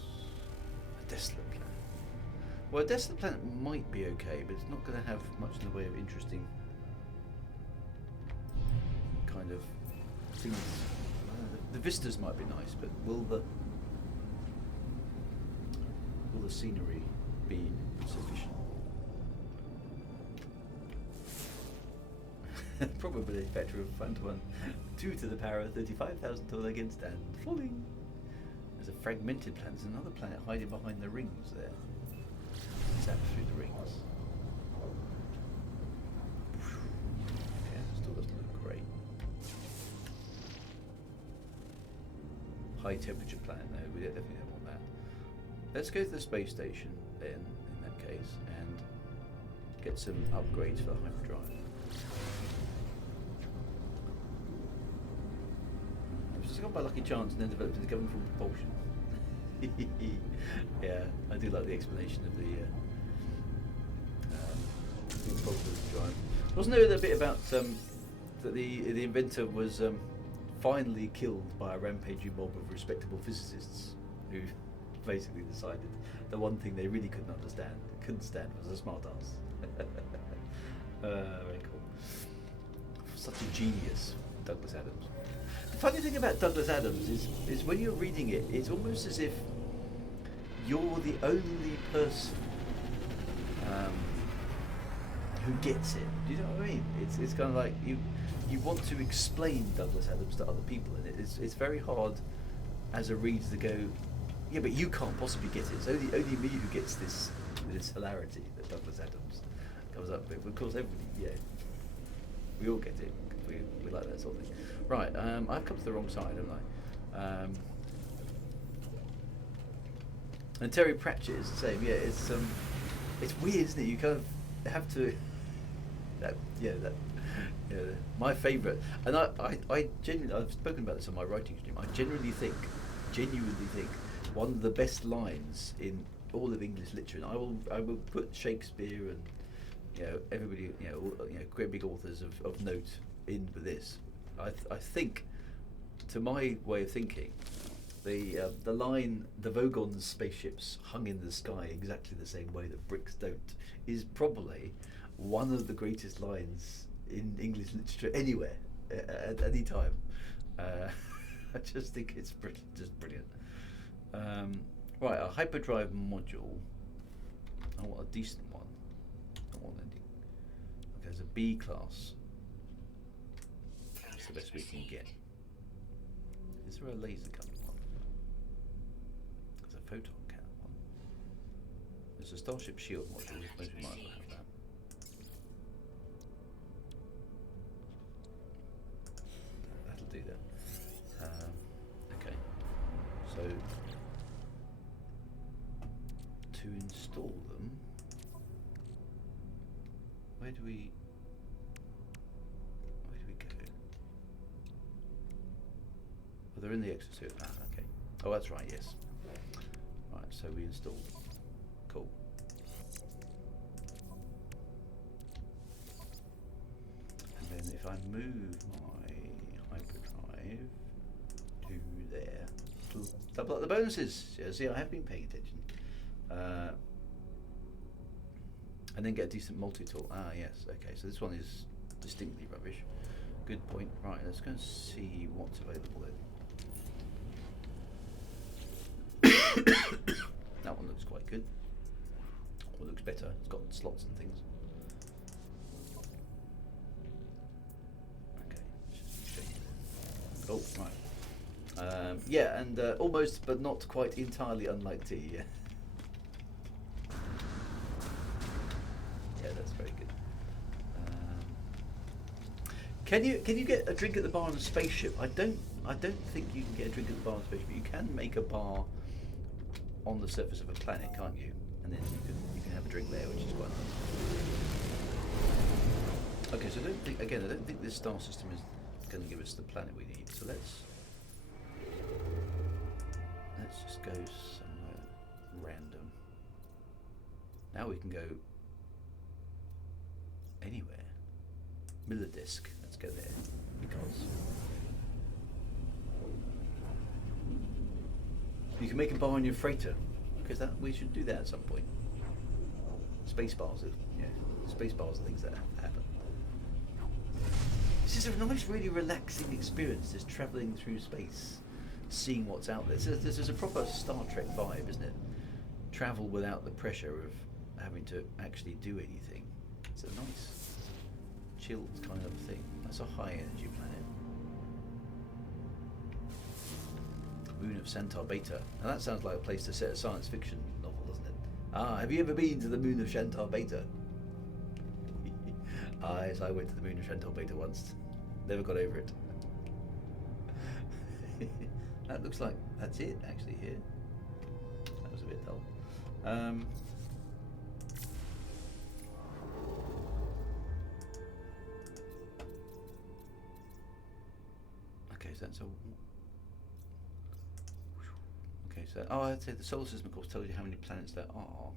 A desolate planet. Well, a desolate planet might be okay, but it's not going to have much in the way of interesting kind of things. The vistas might be nice, but will the scenery be sufficient? Probably a factor of 1 2 to the power of 35,000 all against and falling. There's a fragmented planet. There's another planet hiding behind the rings there. Zap through the rings. Okay, still doesn't look great. High temperature planet, no, we definitely don't want that. Let's go to the space station then, in that case, and get some upgrades for the hyperdrive. I've just got by lucky chance and then developed into government from propulsion. Yeah, I do like the explanation of the propulsion drive. Wasn't there a bit about that the inventor was finally killed by a rampaging mob of respectable physicists who basically decided the one thing they really couldn't stand was a smart ass. Very cool. Such a genius, Douglas Adams. The funny thing about Douglas Adams is when you're reading it, it's almost as if you're the only person who gets it. Do you know what I mean? It's kind of like you want to explain Douglas Adams to other people, and it's very hard as a reader to go, yeah, but you can't possibly get it. It's only me who gets this hilarity that Douglas Adams comes up with. Of course, everybody, yeah, we all get it. We like that sort of thing. Right, I've come to the wrong side, haven't I? And Terry Pratchett is the same. Yeah, it's weird, isn't it? You kind of have to. My favourite, and I genuinely, I've spoken about this on my writing stream. I genuinely think one of the best lines in all of English literature, and I will put Shakespeare and everybody, great big authors of note in with this. I think, to my way of thinking, the line "the Vogons' spaceships hung in the sky exactly the same way that bricks don't" is probably one of the greatest lines in English literature anywhere at any time. I just think it's just brilliant. Right, a hyperdrive module. I want a decent one. I want anything. Okay, there's a B class. That's the best we can get. Is there a laser gun one? There's a photon cannon one. There's a Starship Shield module. Maybe we might as well have that. That'll do that. Okay. So to install them, where do we go? Oh, they're in the exosuit. Ah, okay. Oh, that's right. Yes. Right. So we install. Cool. And then if I move my hyperdrive to there, it'll double up the bonuses. Yeah, see, I have been paying attention. And then get a decent multi-tool. Ah, yes. Okay, so this one is distinctly rubbish. Good point. Right, let's go and see what's available then. That one looks quite good. Or looks better. It's got slots and things. Yeah, and almost, but not quite entirely unlike tea. Yeah. Yeah, that's very good. Can you get a drink at the bar on a spaceship? I don't think you can get a drink at the bar on a spaceship. You can make a bar on the surface of a planet, can't you? And then you can have a drink there, which is quite nice. Okay, so I don't think this star system is going to give us the planet we need. So let's just go somewhere random. Now we can go anywhere. Miller disk. Let's go there because you can make a bar on your freighter. Because we should do that at some point. Space bars, space bars are things that happen. This is a nice, really relaxing experience. Just travelling through space, seeing what's out there. This is a proper Star Trek vibe, isn't it? Travel without the pressure of having to actually do anything. It's a nice, chilled kind of thing. That's a high energy planet. Moon of Centaur Beta. Now that sounds like a place to set a science fiction novel, doesn't it? Ah, have you ever been to the Moon of Centaur Beta? Yes, I went to the Moon of Centaur Beta once. Never got over it. That looks like that's it actually here. That was a bit dull. Okay, so that's a. Okay, so I'd say the solar system, of course, tells you how many planets there are.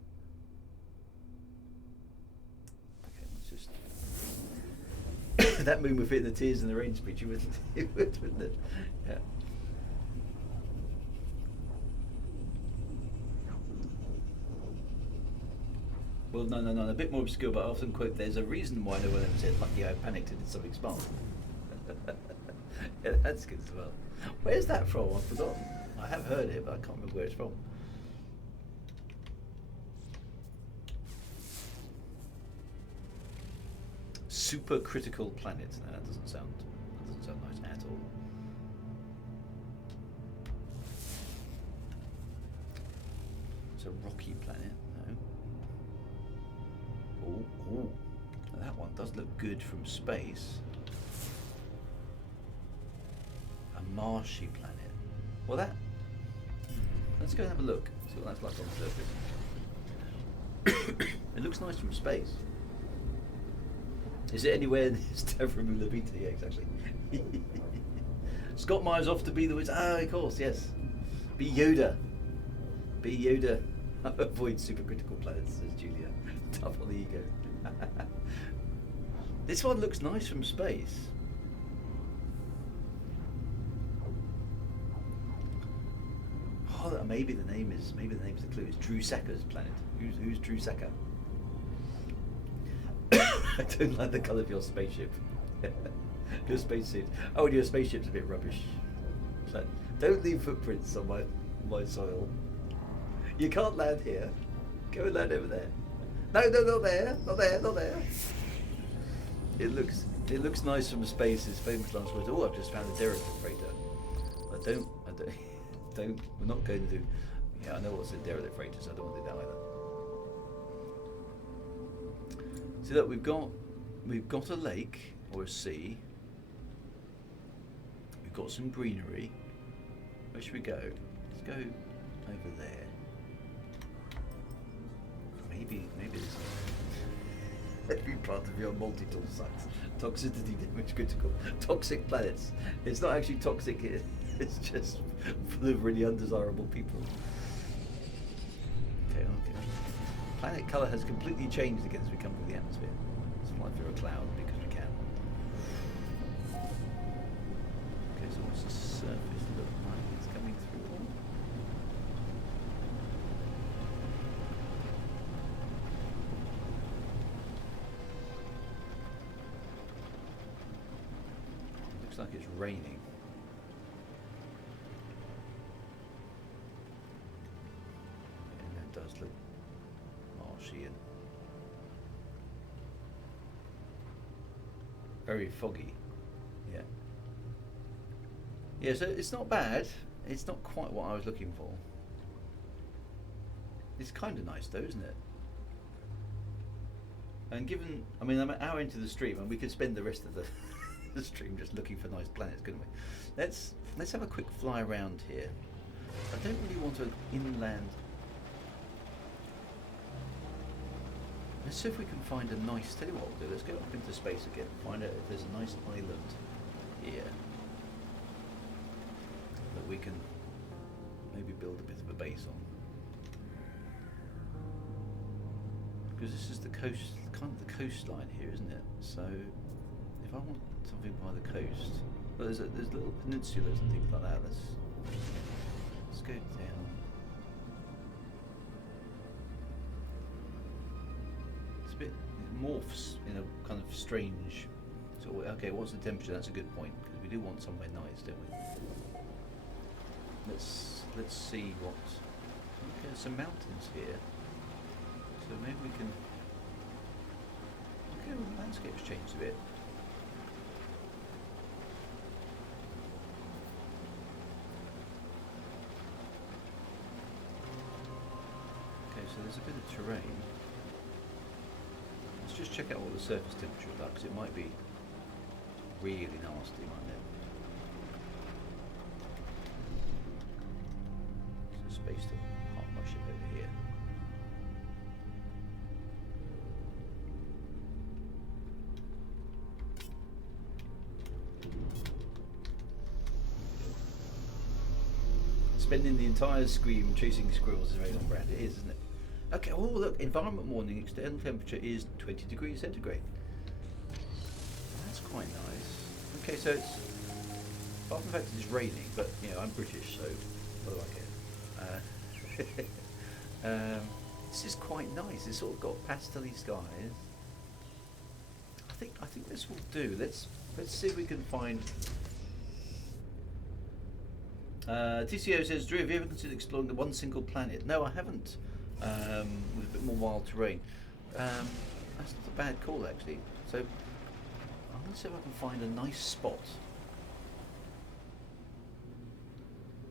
Okay, let's just. That moon would fit in the Tears in the Rain speech. You wouldn't, it would, wouldn't it? Yeah. Well, no. A bit more obscure, but I often quote, "There's a reason why no one ever said, lucky I panicked and did something smart." Yeah, that's good as well. Where's that from? I've forgotten. I have heard it, but I can't remember where it's from. Supercritical planet. No, that doesn't sound nice at all. It's a rocky planet. No. Ooh. Now that one does look good from space. A marshy planet. Well, let's go and have a look. See what that's like on the surface. It looks nice from space. Is it anywhere near Stavromoula Beta? Yeah, exactly. Scott Myers off to be the wizard. Ah, of course, yes. Be Yoda. Be Yoda. Avoid supercritical planets, says Julia. Tough on the ego. This one looks nice from space. Oh, maybe the name is the clue. It's Drew Sacker's planet. Who's Drew Sacker? I don't like the colour of your spaceship. Your spacesuit. Oh, your spaceship's a bit rubbish. So, don't leave footprints on my soil. You can't land here. Go and land over there. No, not there. Not there. It looks nice from space. His famous last words. Oh, I've just found a derelict freighter. I don't. We're not going to do. Yeah, I know what's a derelict freighter, so I don't want to do that either. See, look, we've got a lake or a sea. We've got some greenery. Where should we go? Let's go over there. Maybe this is every part of your multi-tool sites. Toxicity damage critical. Toxic planets. It's not actually toxic. It's just full of really undesirable people. Okay. Planet colour has completely changed again as we come through the atmosphere. Let's fly through a cloud because we can. Okay, so what's the surface look like? It's coming through. Looks like it's raining. Does look marshy and very foggy. Yeah, so it's not bad. It's not quite what I was looking for. It's kind of nice though, isn't it? And given, I mean, I'm an hour into the stream, and we could spend the rest of the, the stream just looking for nice planets, couldn't we? Let's have a quick fly around here. I don't really want an inland. Let's see if we can find a nice. Tell you what we'll do. Let's go up into space again. Find out if there's a nice island here that we can maybe build a bit of a base on. Because this is the coast, kind of the coastline here, isn't it? So, if I want something by the coast, well, there's little peninsulas and things like that. Let's go down. It's a bit, it morphs in a kind of strange. So, okay, what's the temperature? That's a good point, because we do want somewhere nice, don't we? Let's see what. Okay, there's some mountains here. So maybe we can. Okay, well, the landscape's changed a bit. Okay, so there's a bit of terrain. Let's just check out what the surface temperature is like, because it might be really nasty, mightn't it? There's a space to park my ship over here. Spending the entire screen chasing squirrels is very on brand. It is, isn't it? Okay, oh look, environment warning, external temperature is 20 degrees centigrade. That's quite nice. Okay, so it's, apart from the fact it's raining, but you know, I'm British, so what do I care? This is quite nice. It's sort of got pastel-y skies. I think this will do. Let's see if we can find. TCO says, Drew, have you ever considered exploring the one single planet? No, I haven't. With a bit more wild terrain. That's not a bad call, actually. So, I'm going to see if I can find a nice spot.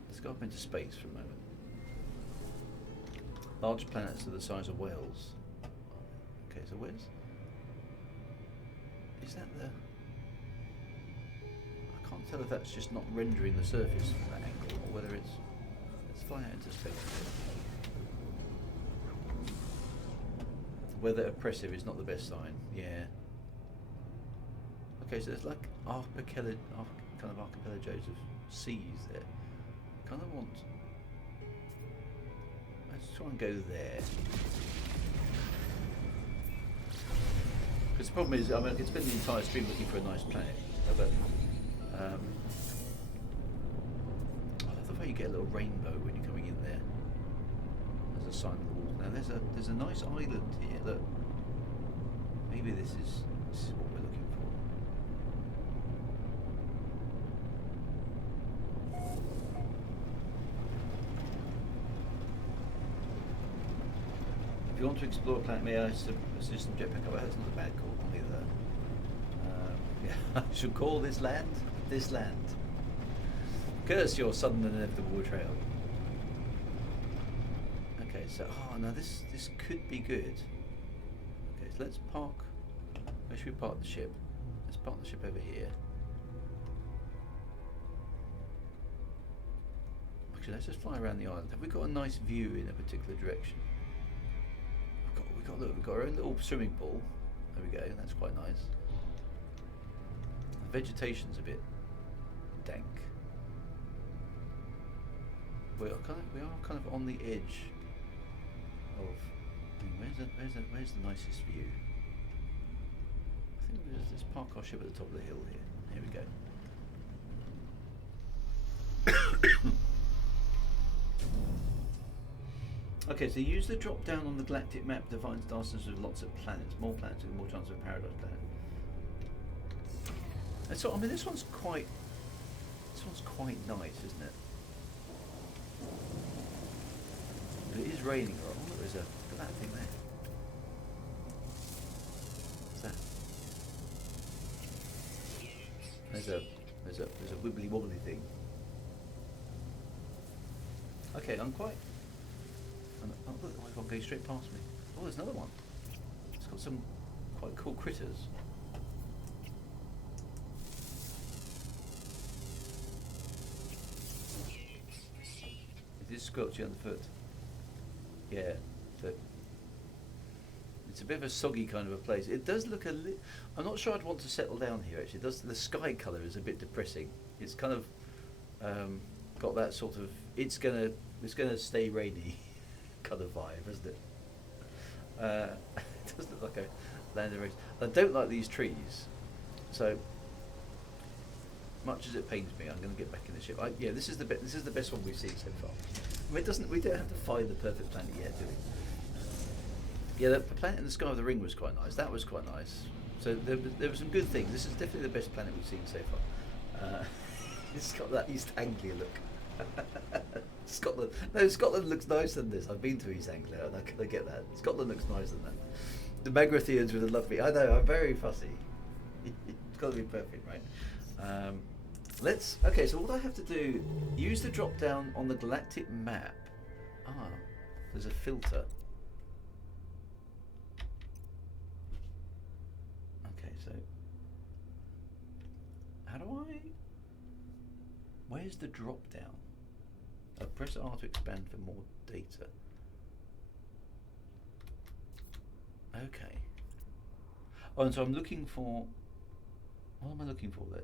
Let's go up into space for a moment. Large planets are the size of whales. Okay, so where's... Is that the... I can't tell if that's just not rendering the surface from that angle, or whether it's... Let's fly out into space. Weather oppressive is not the best sign. Yeah. Okay, so there's like kind of archipelagos of seas there. Kind of want... Let's try and go there. Because the problem is, I mean, I could spend the entire stream looking for a nice planet, but I love the way you get a little rainbow when you're coming in there. There's a sign on the wall. Now there's a nice island here. Look, maybe this is what we're looking for. If you want to explore a planet, may I suggest some jetpack? Oh, that's not a bad call either. Yeah, I should call this land. Curse your sudden and inevitable betrayal. Okay, so no, this could be good. Okay, so let's park. Where should we park the ship? Let's park the ship over here. Actually, let's just fly around the island. Have we got a nice view in a particular direction? We've got our own little swimming pool. There we go. That's quite nice. The vegetation's a bit dank. We are kind of on the edge of. Where's the nicest view? I think let's park our ship at the top of the hill here. Here we go. Okay, so use the drop down on the galactic map to find star systems with lots of planets. More planets with more chance of a paradise planet. And so I mean, this one's quite nice, isn't it? But it is raining. Oh, look, look at that thing there. What's that? There's a wibbly wobbly thing. Okay, I'm quite. Oh, look, one goes straight past me. Oh, there's another one. It's got some quite cool critters. It is squelchy underfoot. Yeah, but it's a bit of a soggy kind of a place. It does look a little. I'm not sure I'd want to settle down here. Actually, the sky colour is a bit depressing. It's kind of got that sort of it's gonna stay rainy kind of vibe, isn't it? It does look like a land of rain. I don't like these trees, so much as it pains me, I'm going to get back in the ship. Yeah, this is the best one we've seen so far. I mean, we don't have to find the perfect planet yet, do we? Yeah, the planet in the sky of the ring was quite nice. That was quite nice. So there were some good things. This is definitely the best planet we've seen so far. It's got that East Anglia look. Scotland. No, Scotland looks nicer than this. I've been to East Anglia, and I get that. Scotland looks nicer than that. The Magrathians with a lovely. I know. I'm very fussy. It's got to be perfect, right? Okay, so what I have to do, use the drop down on the galactic map. There's a filter. Okay, so how do I, where's the drop down? Press R to expand for more data. Okay. Oh, and so I'm looking for, what am I looking for there?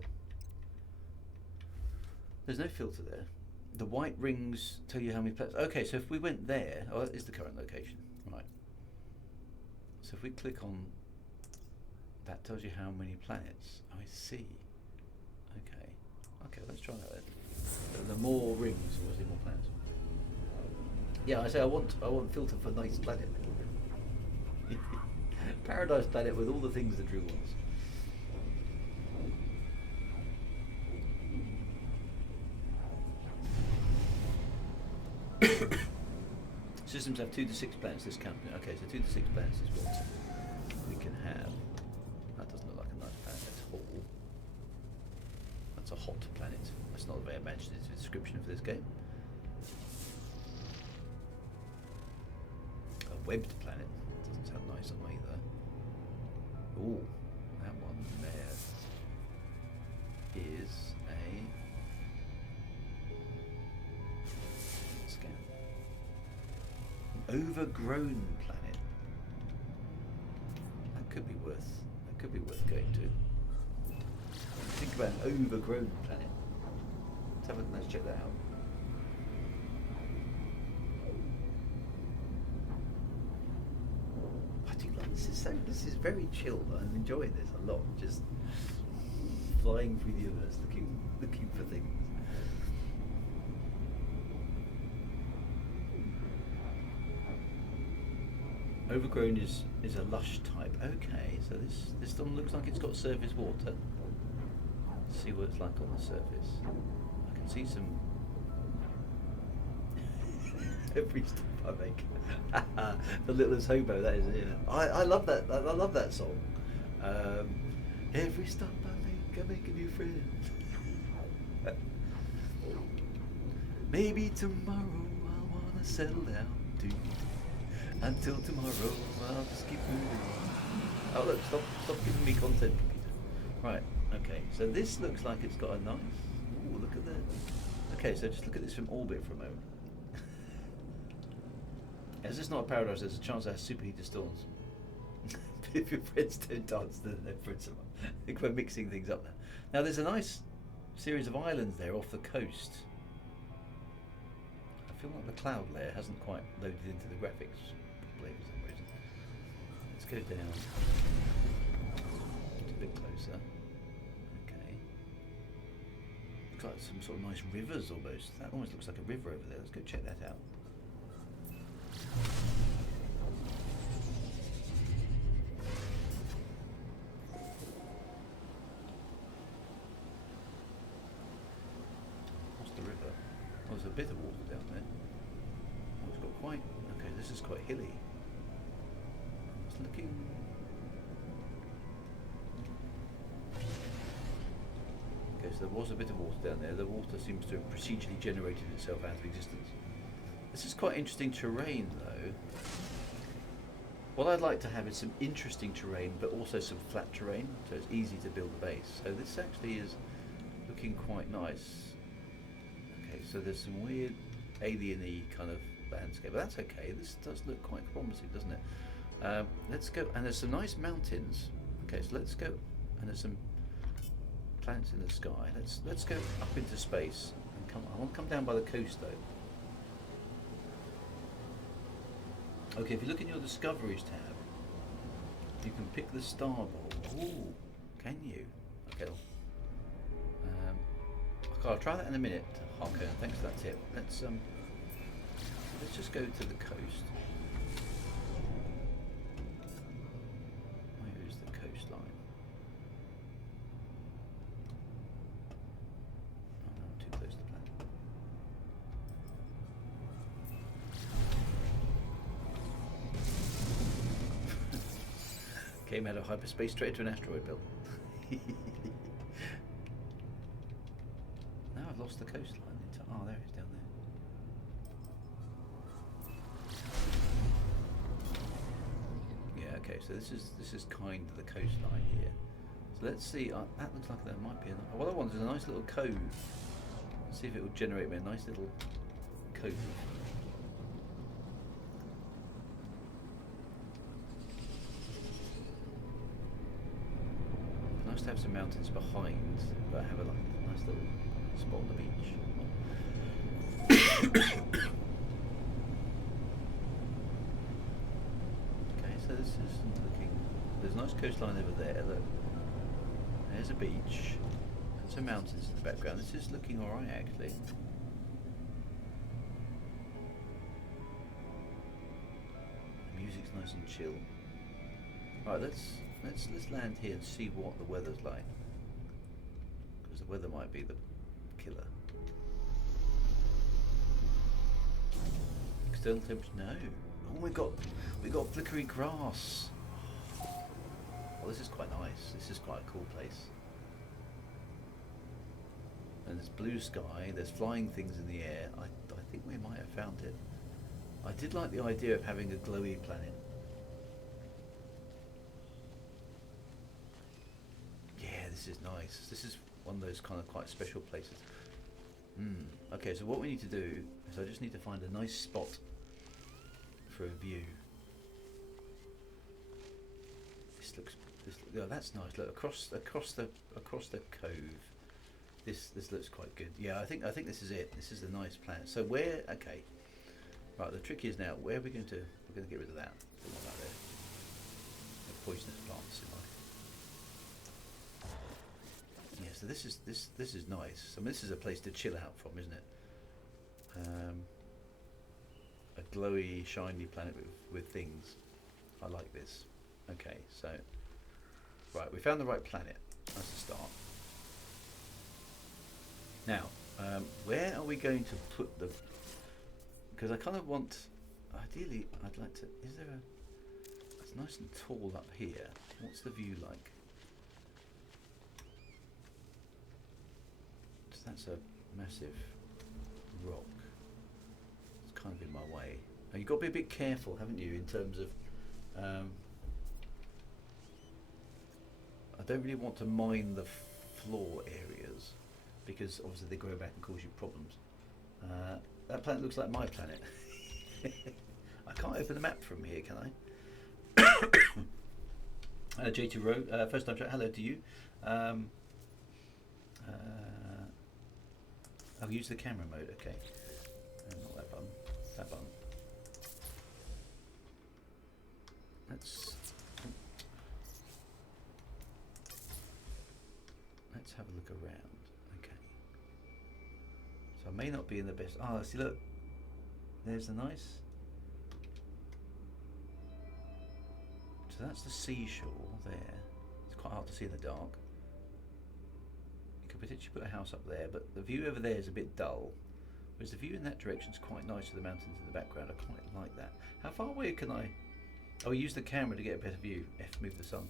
There's no filter there. The white rings tell you how many planets. Okay, so if we went there, that is the current location, right? So if we click on, that tells you how many planets. Oh, I see. Okay, let's try that then. The more rings, obviously more planets. Yeah, I say I want filter for nice planet. Paradise planet with all the things the Drew wants. Systems have 2 to 6 planets this company. Okay, so 2 to 6 planets is what we can have. That doesn't look like a nice planet at all. That's a hot planet. That's not a very imaginative description for this game. A webbed planet. Doesn't sound nice on either. Ooh, that one there is a scan. An overgrown planet. That could be worth going to. Think about an overgrown planet. Let's check that out. I do like this is very chilled. I'm enjoying this a lot. Just flying through the universe looking for things. Overgrown is a lush type. Okay, so this one looks like it's got surface water. Let's see what it's like on the surface. I can see some. Every step I make, the littlest hobo. That is, yeah. I love that. I love that song. Every stop I make a new friend. Maybe tomorrow I wanna settle down too. Until tomorrow, I'll just keep moving. Oh look, stop giving me content, computer. Right, okay, so this looks like it's got a nice, ooh, look at that. Okay, so just look at this from orbit for a moment. As it's not a paradise, there's a chance it has superheated storms. If your friends don't dance, then they're friends of mine. I think we're mixing things up now. Now there's a nice series of islands there off the coast. I feel like the cloud layer hasn't quite loaded into the graphics properly for some reason. Let's go down. It's a bit closer. Okay. Looks like some sort of nice rivers almost. That almost looks like a river over there. Let's go check that out. What's the river? Oh, there's a bit of water down there. Oh, it's got quite. Okay, this is quite hilly. It's looking. Okay, so there was a bit of water down there. The water seems to have procedurally generated itself out of existence. This is quite interesting terrain, though. What I'd like to have is some interesting terrain, but also some flat terrain, so it's easy to build a base. So this actually is looking quite nice. Okay, so there's some weird alien-y kind of landscape, but that's okay. This does look quite promising, doesn't it? Let's go, and there's some nice mountains. Okay, so let's go, and there's some planets in the sky. Let's go up into space and come. I want to come down by the coast though. Okay, if you look in your Discoveries tab, you can pick the star ball. Ooh, can you? Okay. I'll try that in a minute, Harker. Thanks for that tip. Let's just go to the coast. Where is the coastline? Oh no, I'm too close to the planet. Came out of hyperspace straight to an asteroid belt. Now I've lost the coastline. Oh, there it is down there. Yeah. Okay. So this is kind of the coastline here. So let's see. That looks like there might be. What I want is a nice little cove. Let's see if it will generate me a nice little cove. Nice to have some mountains behind, but have a nice little spot on the beach. Okay, so this is looking. There's a nice coastline over there. Look, there's a beach and some mountains in the background. This is looking all right, actually. The music's nice and chill. All right, let's land here and see what the weather's like, because the weather might be the killer. External temperature, no. Oh, we got flickery grass. Well, this is quite nice. This is quite a cool place. And there's blue sky. There's flying things in the air. I think we might have found it. I did like the idea of having a glowy planet. This is nice. This is one of those kind of quite special places. Okay, so what we need to do is I just need to find a nice spot for a view. Oh, that's nice. Look across the cove. This looks quite good. Yeah, I think this is it. This is the nice planet. So where? Okay. Right. The trick is now where are we going to? We're going to get rid of that. Don't want that there. The poisonous plants in life. Yeah, so this is nice. I mean, this is a place to chill out from, isn't it? A glowy, shiny planet with things. I like this. Okay, so right, we found the right planet. That's a start. Now, where are we going to put the? Because I kind of want. Ideally, I'd like to. Is there a? It's nice and tall up here. What's the view like? That's a massive rock. It's kind of in my way. Now you've got to be a bit careful, haven't you, in terms of. I don't really want to mine the floor areas because obviously they grow back and cause you problems. That planet looks like my planet. I can't open the map from here, can I? J2 Row, first time chat. Hello to you. I'll use the camera mode, okay. Not that button, that button. Let's have a look around, okay. So I may not be in the best, see look, there's the nice, so that's the seashore there. It's quite hard to see in the dark. Potentially put a house up there, but the view over there is a bit dull, whereas the view in that direction is quite nice with the mountains in the background. I quite like that. How far away can I? Oh, use the camera to get a better view. F, move the sun.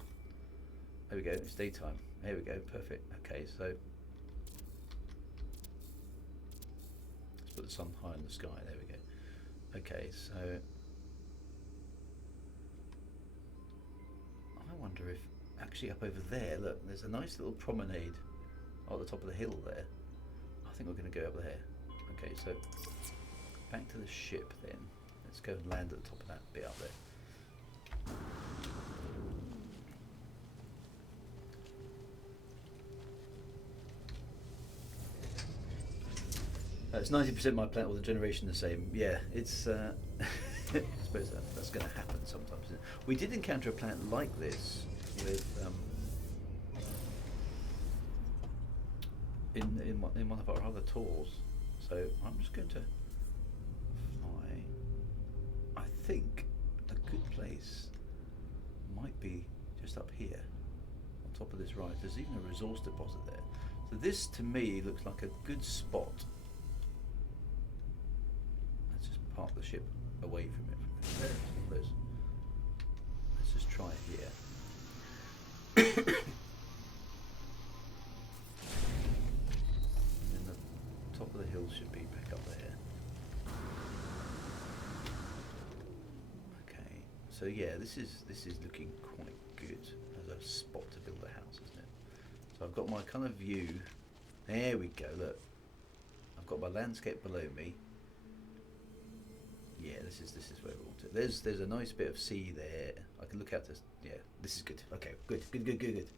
There we go, it's daytime. There we go, perfect. Okay, so let's put the sun high in the sky. There we go. Okay, so I wonder if actually up over there, look, there's a nice little promenade at the top of the hill there. I think we're going to go up there. Okay, so back to the ship then. Let's go and land at the top of that bit up there. It's 90% my planet, or the generation the same. Yeah, it's. I suppose that's going to happen sometimes. We did encounter a planet like this with in one of our other tours. So I'm just going to fly. I think a good place might be just up here, on top of this rise. There's even a resource deposit there. So this, to me, looks like a good spot. Let's just park the ship away from it. Let's just try it here. And then the top of the hill should be back up there. Okay, so yeah, this is looking quite good as a spot to build a house, isn't it? So I've got my kind of view. There we go. Look, I've got my landscape below me. Yeah, this is where we want it. There's a nice bit of sea there. I can look out to. Yeah, this is good. Okay, good.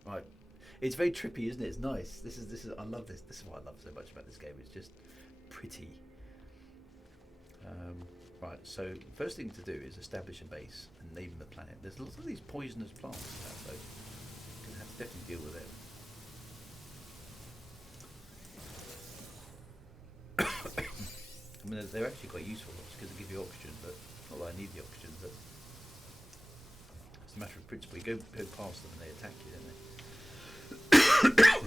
Right, it's very trippy, isn't it? It's nice. This is. I love this. This is what I love so much about this game. It's just pretty. Right. So first thing to do is establish a base and name the planet. There's lots of these poisonous plants about, so you're gonna have to definitely deal with them. I mean, they're actually quite useful because they give you oxygen, but not that I need the oxygen, but it's a matter of principle. You go past them and they attack you, don't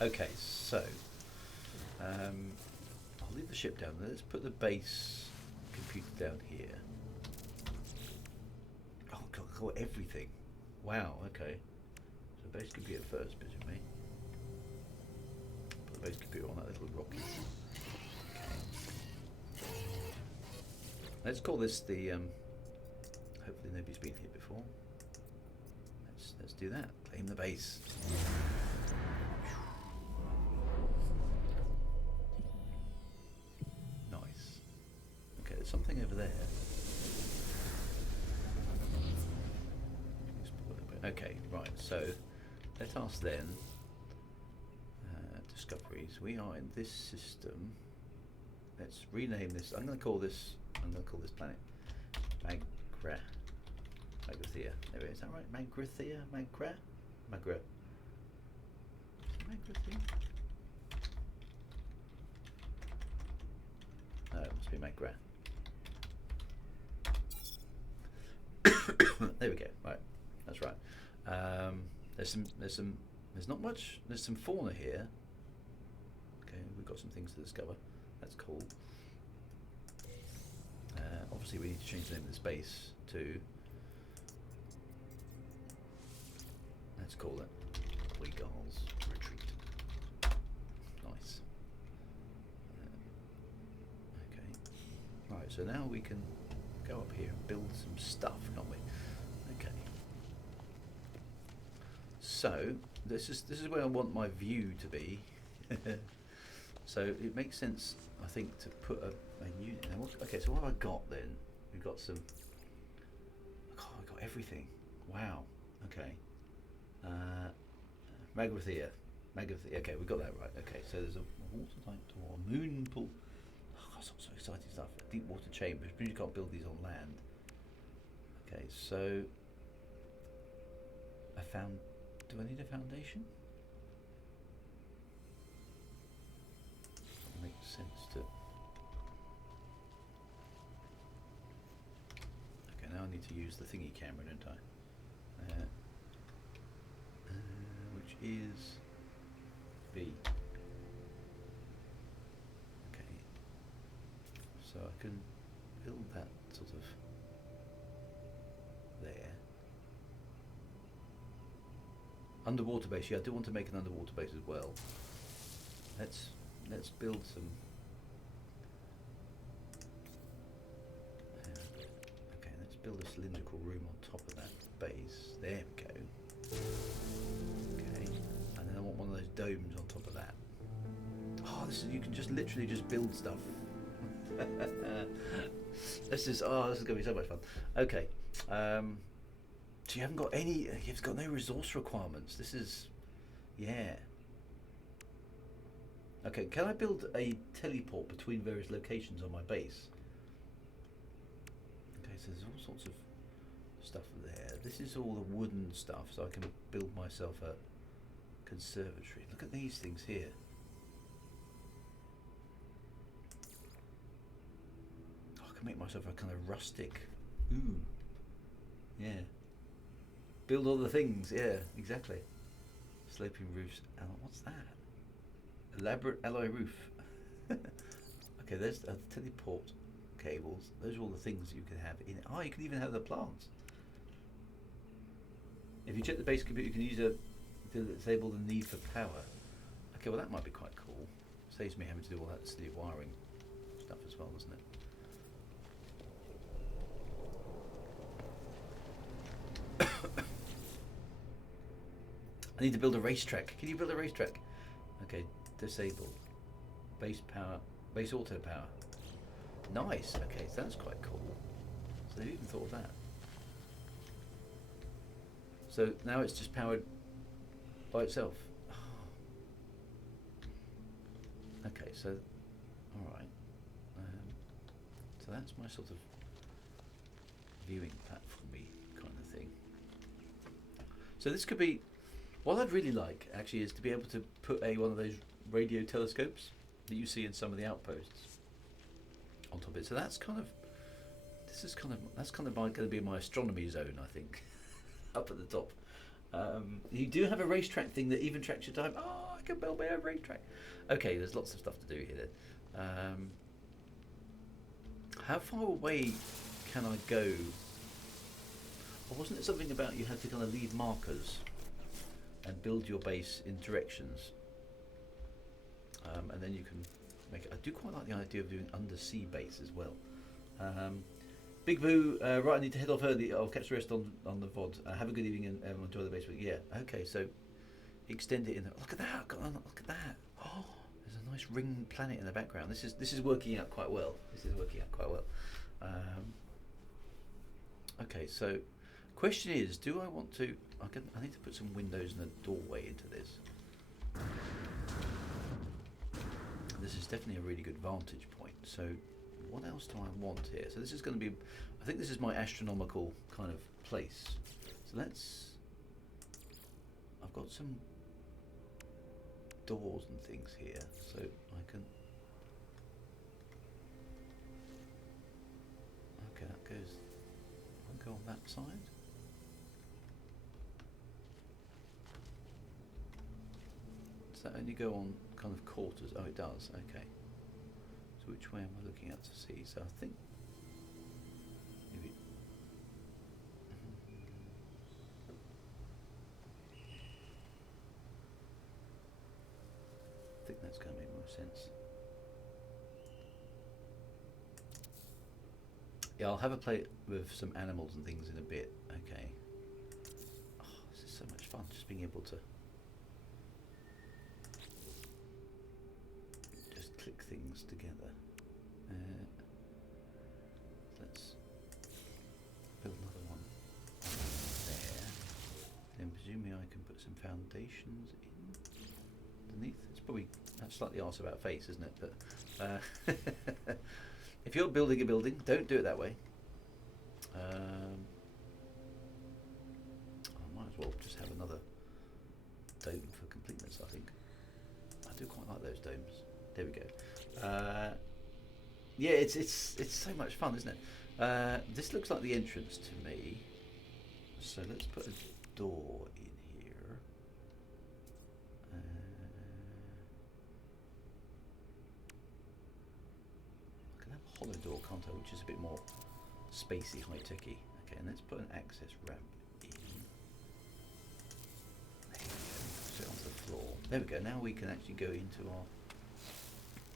they? Okay, so I'll leave the ship down there. Let's put the base computer down here. Oh God, I've got everything. Wow, okay. So base computer first, presumably. Put the base computer on that little rocket. Let's call this the. Hopefully nobody's been here before. Let's do that. Claim the base. Nice. Okay, there's something over there. Okay, right. So let us then discoveries. We are in this system. Let's rename this. I'm going to call this planet Magrathea. There it is. Is that right? Magrathea? Magra? Magrathea? No, it must be Magra. There we go. Right, that's right. There's not much. There's some fauna here. Okay, we've got some things to discover. That's cool. Obviously, we need to change the name of this base to. Let's call it Weagall's Retreat. Nice. Okay. Right. So now we can go up here and build some stuff, can't we? Okay. So this is where I want my view to be. So it makes sense, I think, to put a unit. Okay, so what have I got then? We've got some. Oh, I got everything. Wow. Okay. Magrathea. Okay, we got that right. Okay, so there's a water type door, a moon pool. Oh, so exciting stuff. Deep water chambers. But you can't build these on land. Okay, so I found. Do I need a foundation? Makes sense to. Okay, now I need to use the thingy camera, don't I? Which is B. Okay, so I can build that sort of there. Underwater base. Yeah, I do want to make an underwater base as well. Let's build some. build a cylindrical room on top of that base. There we go. Okay, and then I want one of those domes on top of that. Oh, this is, you can just literally just build stuff. This is gonna be so much fun. Okay, so you haven't got any. You've got no resource requirements. This is, yeah. Okay, can I build a teleport between various locations on my base? Okay, so there's all sorts of stuff there. This is all the wooden stuff, so I can build myself a conservatory. Look at these things here. Oh, I can make myself a kind of rustic. Ooh, yeah. Build all the things. Yeah, exactly. Sloping roofs. What's that? Elaborate alloy roof. Okay, there's teleport cables. Those are all the things you can have in it. Oh, you can even have the plants. If you check the base computer, you can use to disable the need for power. Okay, well that might be quite cool. Saves me having to do all that silly wiring stuff as well, doesn't it? I need to build a racetrack. Can you build a racetrack? Okay, disabled. Base power, base auto power. Nice. Okay, so that's quite cool. So who even thought of that? So now it's just powered by itself. Okay, so all right. So that's my sort of viewing platformy kind of thing. So this could be. What I'd really like actually is to be able to put one of those radio telescopes that you see in some of the outposts on top of it. So that's kind of going to be my astronomy zone, I think, up at the top. You do have a racetrack thing that even tracks your time. Oh, I can build my own racetrack. Okay, there's lots of stuff to do here. How far away can I go? Or wasn't it something about you had to kind of leave markers and build your base in directions, and then you can make it. I do quite like the idea of doing undersea base as well. Big Boo, right, I need to head off early. I'll catch the rest on the VOD. Have a good evening and enjoy the base. But yeah, okay, so extend it in there. Look at that, look at that. Oh, there's a nice ring planet in the background. This is working out quite well. Okay, so question is, do I want to? I need to put some windows and a doorway into this. This is definitely a really good vantage point. So what else do I want here? So this is going to be, I think this is my astronomical kind of place. So I've got some doors and things here, so I can, okay, that goes, I'll go on that side. Does that only go on kind of quarters? Oh, it does. Okay. So which way am I looking at to see? So I think maybe. I think that's going to make more sense. Yeah, I'll have a play with some animals and things in a bit. Okay. Oh, this is so much fun, just being able to click things together. Let's build another one there. Then presumably I can put some foundations in underneath. It's probably, that's slightly arse about face, isn't it? But if you're building a building, don't do it that way. I might as well just have another dome for completeness, I think. I do quite like those domes. There we go. Yeah, it's so much fun, isn't it? This looks like the entrance to me. So let's put a door in here. I can have a hollow door, can't I? Which is a bit more spacey, high-techy. Okay, and let's put an access ramp in. There we go. Straight onto the floor. There we go. Now we can actually go into our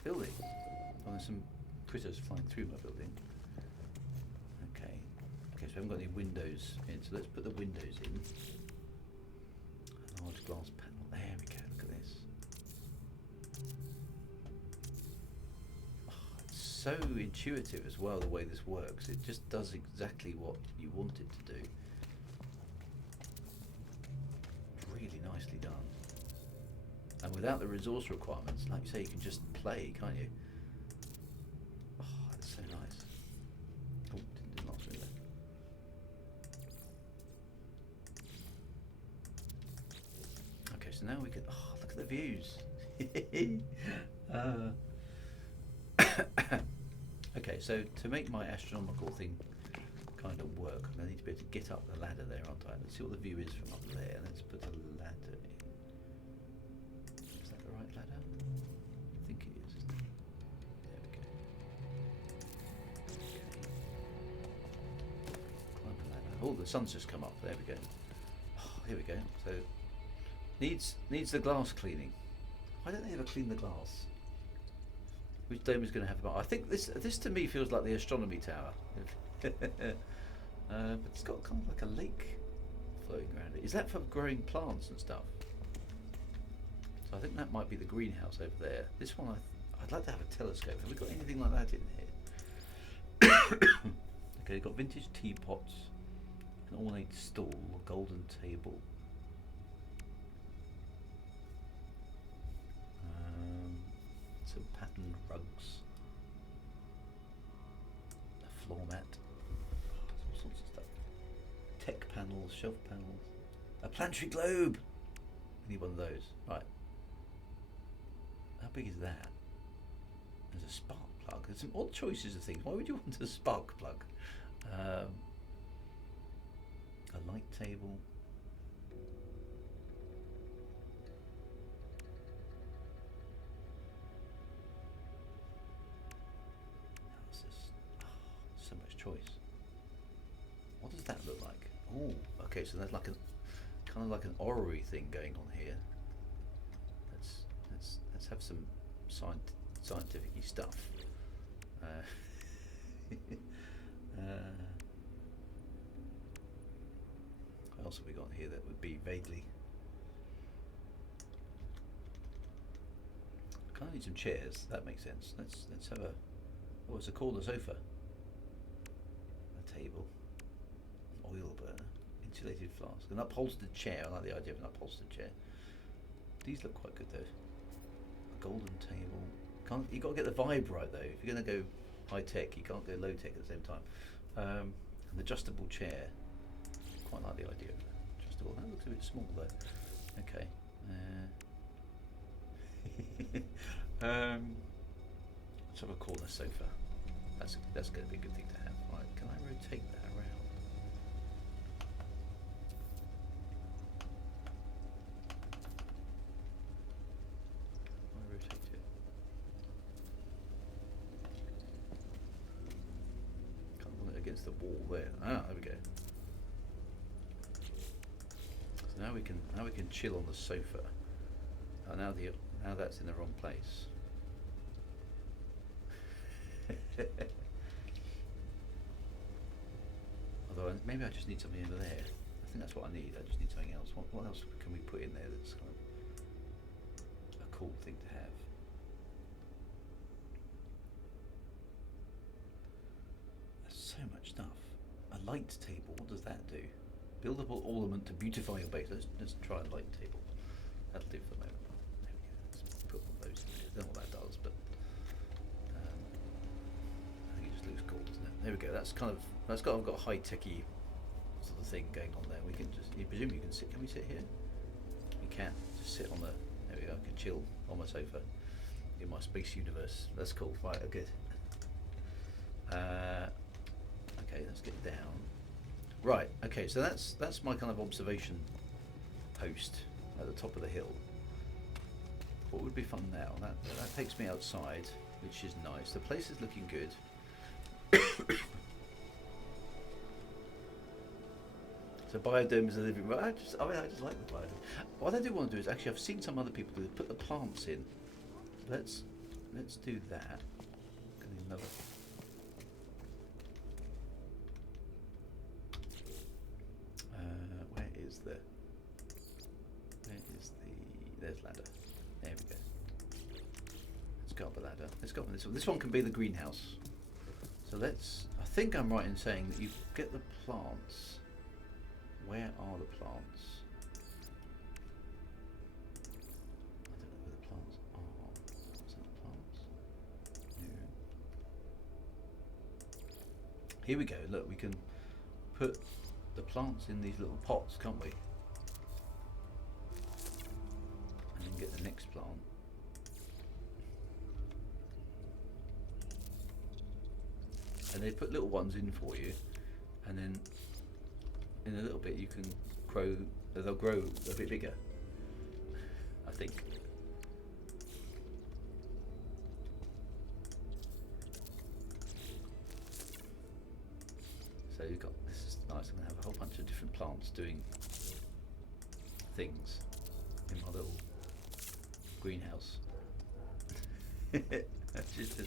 building. Oh, there's some critters flying through my building. Okay. Okay, we haven't got any windows in, so let's put the windows in. A large glass panel. There we go. Look at this. Oh, it's so intuitive as well, the way this works. It just does exactly what you want it to do. Really nicely done. And without the resource requirements, like you say, you can just play, can't you? Oh, that's so nice. Oh, didn't do last window. Okay, so now we can. Oh, look at the views. Okay, so to make my astronomical thing kind of work, I need to be able to get up the ladder there, aren't I? Let's see what the view is from up there. Let's put a ladder in. Is that the right ladder? I think it is, isn't it? There we go. Okay. Climb the ladder. Oh, the sun's just come up. There we go. Oh, here we go. So needs the glass cleaning. Why don't they ever clean the glass? Which dome is going to have about? I think this to me feels like the astronomy tower. But it's got kind of like a lake flowing around it. Is that for growing plants and stuff? So I think that might be the greenhouse over there. This one, I'd like to have a telescope. Have we got anything like that in here? Okay, we've got vintage teapots, an ornate stool, a golden table. Some patterned rugs. A floor mat. All sorts of stuff. Tech panels, shelf panels. A planetary globe! I need one of those. Right. How big is that? There's a spark plug. There's some odd choices of things. Why would you want a spark plug? A light table. So much choice. What does that look like? Oh, okay. So there's like a kind of like an orrery thing going on here. Let's have some scientific-y stuff. What else have we got here that would be vaguely? Kind of need some chairs. That makes sense. Let's have a. Oh, it's a corner sofa. A table. An oil burner. Insulated flask. An upholstered chair. I like the idea of an upholstered chair. These look quite good though. A golden table. You got to get the vibe right though. If you're going to go high tech, you can't go low tech at the same time. An adjustable chair. Quite like the idea of that. Adjustable. That looks a bit small though. Okay. Let's have a corner sofa. That's going to be a good thing to have. Right, can I rotate that around? I rotate it. Can't run it against the wall there. Ah, there we go. So now we can chill on the sofa. Oh, now that's in the wrong place. Although maybe I just need something over there. I think that's what I need. I just need something else. What else can we put in there that's kind of a cool thing to have? There's so much stuff. A light table. What does that do? Buildable ornament to beautify your base. Let's try a light table. That'll do for the moment. There we go. Let's put one of those in there. I don't know what that does, but I think it just looks cool, doesn't it? There we go. That's got a high techy sort of thing going on there. We can just, you presume you can sit. Can we sit here? We can. Just sit on the. There we go. I can chill on my sofa in my space universe. That's cool. Right. Oh, good. Okay. Let's get down. Right. Okay. So that's my kind of observation post at the top of the hill. What would be fun now? That takes me outside, which is nice. The place is looking good. So biodome is a living room. I just like the biodome. What I do want to do is actually, I've seen some other people do, put the plants in. Let's do that. Another. there's ladder. There we go. Let's go up the ladder. Let's go up on this one. This one can be the greenhouse. So let's, I think I'm right in saying that you get the plants. Where are the plants? I don't know where the plants are. Is that the plants? Yeah. Here we go. Look, we can put the plants in these little pots, can't we? And then get the next plant. And they put little ones in for you, and then in a little bit you can grow. They'll grow a bit bigger, I think. So you've got, this is nice. I'm gonna have a whole bunch of different plants doing things in my little greenhouse. That's just.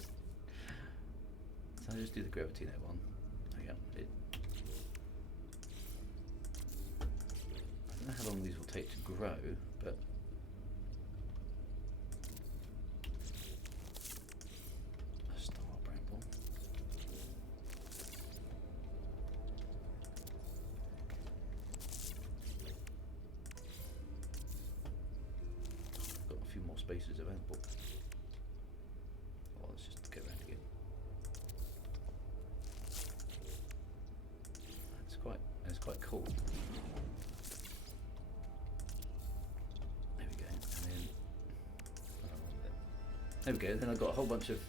So I'll just do the gravity net one. I don't know how long these will take to grow, but a star bramble. I've got a few more spaces available. Oh, let's just get around again. It's quite cool. There we go. And then there we go. Then I've got a whole bunch of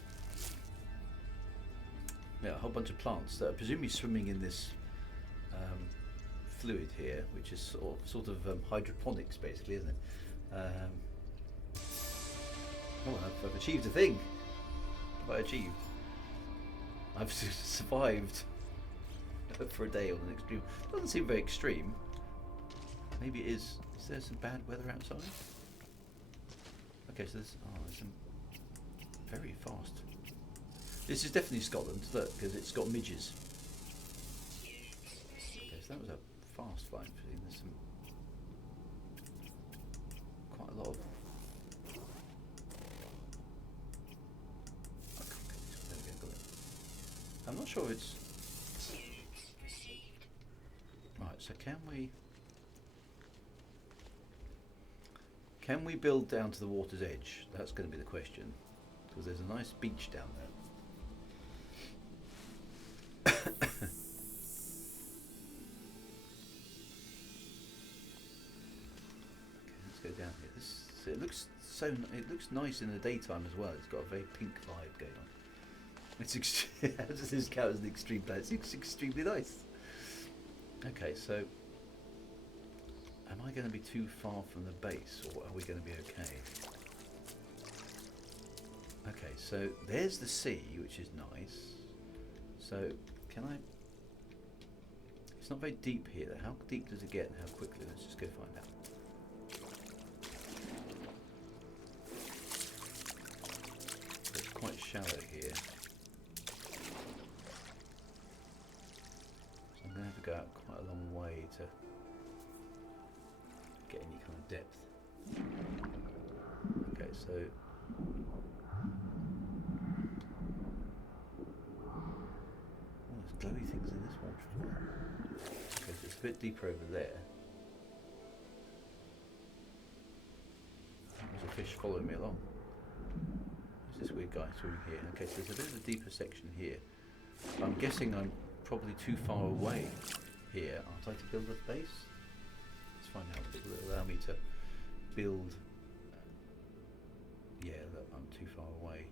plants that are presumably swimming in this fluid here, which is sort of hydroponics, basically, isn't it? Oh, I've achieved a thing. What have I achieved? I've survived for a day on an extreme. Doesn't seem very extreme. Maybe it is. Is there some bad weather outside? Okay, so there's some very fast. This is definitely Scotland, look, because it's got midges. Okay, so that was a fast flying thing. There's some quite a lot of. I can't get this. There we go, got it. I'm not sure it's. Right, so can we build down to the water's edge? That's going to be the question, because there's a nice beach down there. Okay, let's go down here. It looks nice in the daytime as well. It's got a very pink vibe going on. It's how does this count as an extreme plan? It looks extremely nice. Okay, so am I going to be too far from the base, or are we going to be okay? Okay, so there's the sea, which is nice. So can I? It's not very deep here. How deep does it get, and how quickly? Let's just go find out. It's quite shallow here. I'm going to have to go out quite a long way to get any kind of depth. Okay, so there's glowy things in this water as well. Okay, so it's a bit deeper over there. There's a fish following me along. Who's this weird guy swimming here? Okay, so there's a bit of a deeper section here. I'm guessing I'm probably too far away here, aren't I, to build a base? Let's find out if it will allow me to build. Yeah, look, I'm too far away.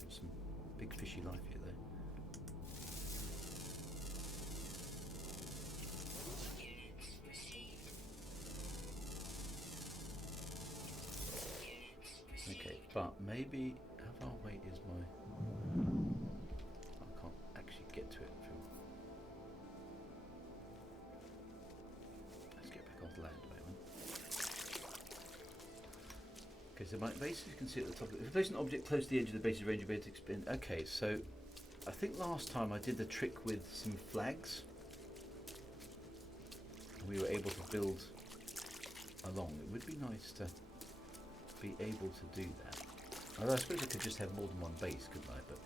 There's some big fishy life here though. Okay, but maybe how far away is my? I can't actually get to it from. Let's get back onto land a moment. Okay, so my base you can see at the top. If you place an object close to the edge of the base of range, you'll be able to expand. Okay, so I think last time I did the trick with some flags. and we were able to build along, it would be nice to be able to do that. Although I suppose I could just have more than one base, couldn't I? But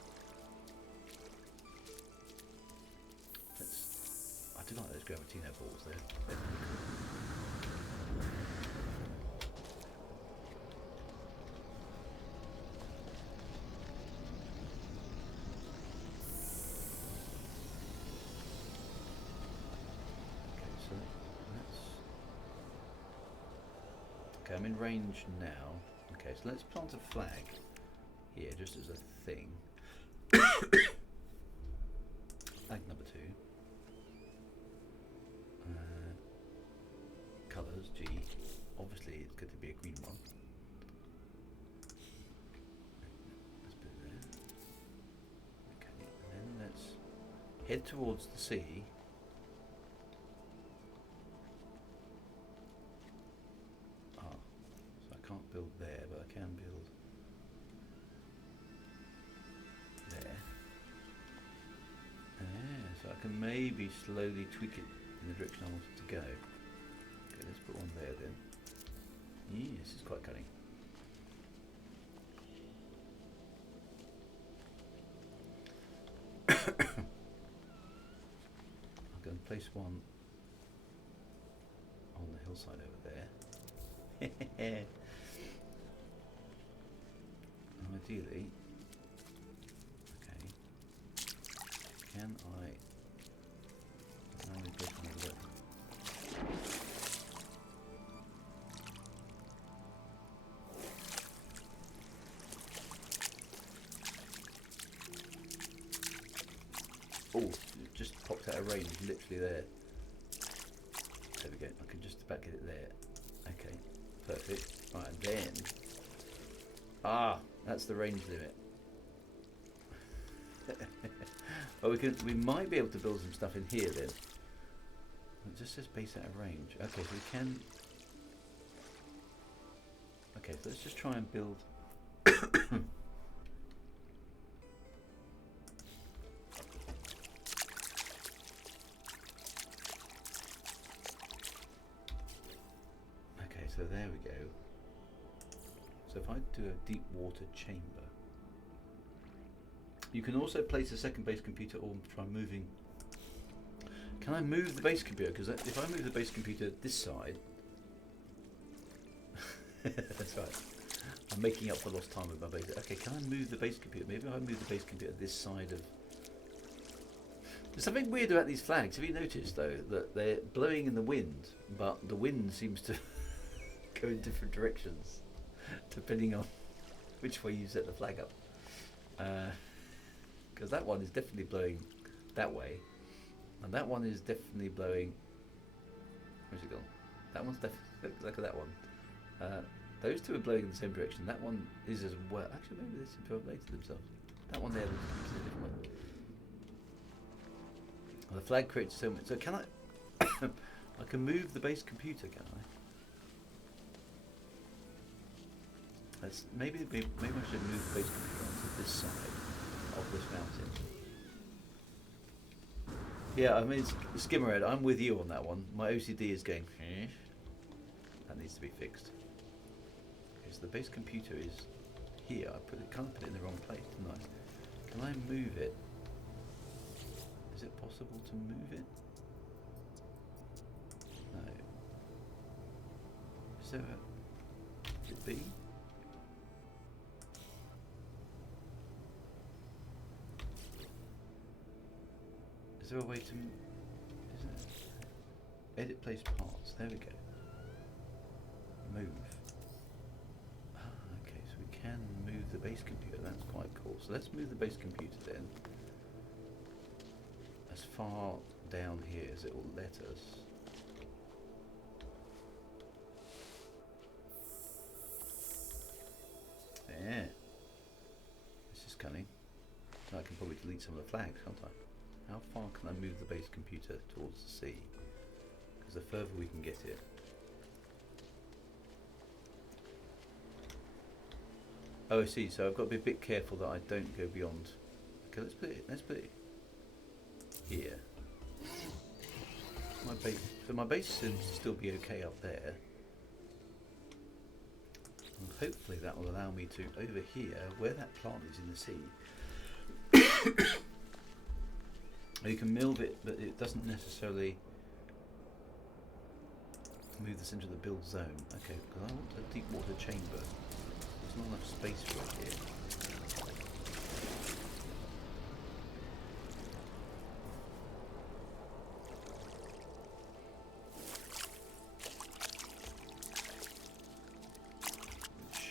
I do like those Gravitino balls. They're pretty cool. Okay, I'm in range now. Okay, so let's plant a flag here, just as a thing. Flag number 2. Colours, G. Obviously, it's going to be a green one. Let's put it there. Okay, and then let's head towards the sea. Can't build there, but I can build there. So I can maybe slowly tweak it in the direction I want it to go. Okay, let's put one there then. Yeah, this is quite cunning. I'm going to place one on the hillside over there. Ideally, okay, can I only get one of them? Oh, it just popped out of range, literally there. There we go, I can just about get it there. Okay, perfect. Right, and then, that's the range limit. Well, we might be able to build some stuff in here then. It just says base out of range. Okay, so we can. Okay, so let's just try and build. Okay, so there we go. So if I do a deep water chamber, you can also place a second base computer or try moving. Can I move the base computer? Because if I move the base computer this side, that's right. I'm making up for lost time with my base. Okay, can I move the base computer? Maybe if I move the base computer this side of. There's something weird about these flags. Have you noticed though that they're blowing in the wind, but the wind seems to go in different directions depending on which way you set the flag up, because that one is definitely blowing that way, and that one is definitely blowing. Where's it gone? That one's definitely look at that one. Those two are blowing in the same direction. That one is as well. Actually, maybe they seem to have updated themselves. That one there looks a different one. Well, the flag creates so much. So can I? I can move the base computer, can I? Maybe I should move the base computer onto this side of this mountain. Yeah, I mean, Skimmerhead, I'm with you on that one. My OCD is going. That needs to be fixed. Okay, so the base computer is here. I kind of put it in the wrong place, didn't I? Can I move it? Is it possible to move it? No. Is there a? Is it B? Is there a way to edit place parts? There we go. Move. Okay, so we can move the base computer. That's quite cool. So let's move the base computer then as far down here as it will let us. There. This is cunning. I can probably delete some of the flags, can't I? How far can I move the base computer towards the sea? Because the further we can get it. Oh, I see. So I've got to be a bit careful that I don't go beyond. Okay, let's put it here. My base, so my base seems to still be okay up there. And hopefully that will allow me to, over here, where that plant is in the sea, you can milve it, but it doesn't necessarily move this into the build zone. Okay, because I want a deep water chamber. There's not enough space for it here.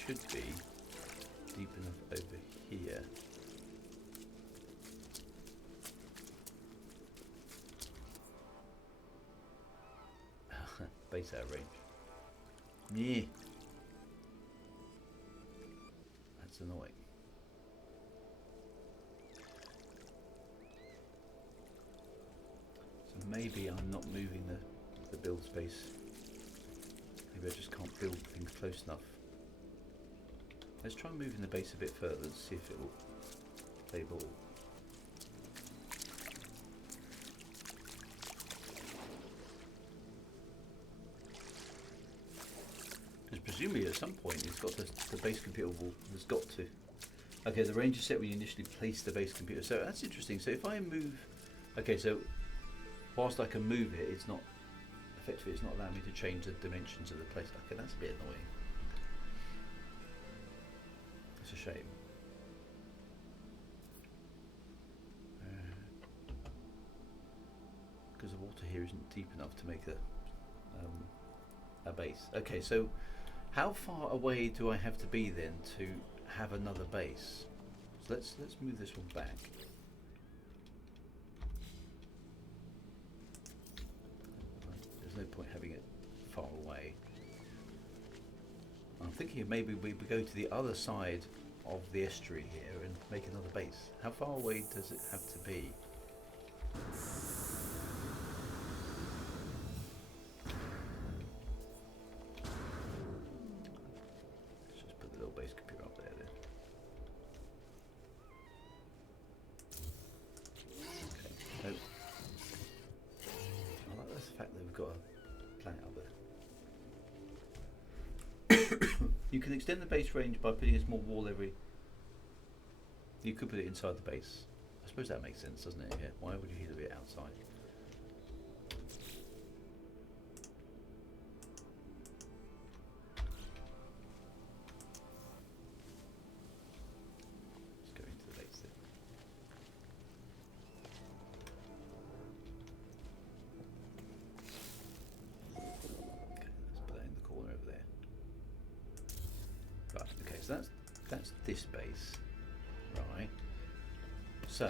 Should be deep enough over here. Base out of range. Yeah. That's annoying. So maybe I'm not moving the build space. Maybe I just can't build things close enough. Let's try moving the base a bit further and see if it will play ball. Because presumably at some point it's got the base computer has got to. Okay, the range is set when you initially place the base computer. So that's interesting. So if I move, okay, so whilst I can move it, it's not effectively it's not allowing me to change the dimensions of the place. Okay, that's a bit annoying. It's a shame. Because the water here isn't deep enough to make a base. Okay, so how far away do I have to be then to have another base? So let's move this one back. There's no point having it far away. I'm thinking maybe we go to the other side of the estuary here and make another base. How far away does it have to be? Let's just put the little base computer up there then. Okay. Nope. I like the fact that we've got a planet up there. You can extend the base range by putting a small wall every... You could put it inside the base. I suppose that makes sense, doesn't it? Yeah. Why would you leave it outside? Let's go into the base then. Okay, let's put that in the corner over there. Right, okay, so that's this base, right? So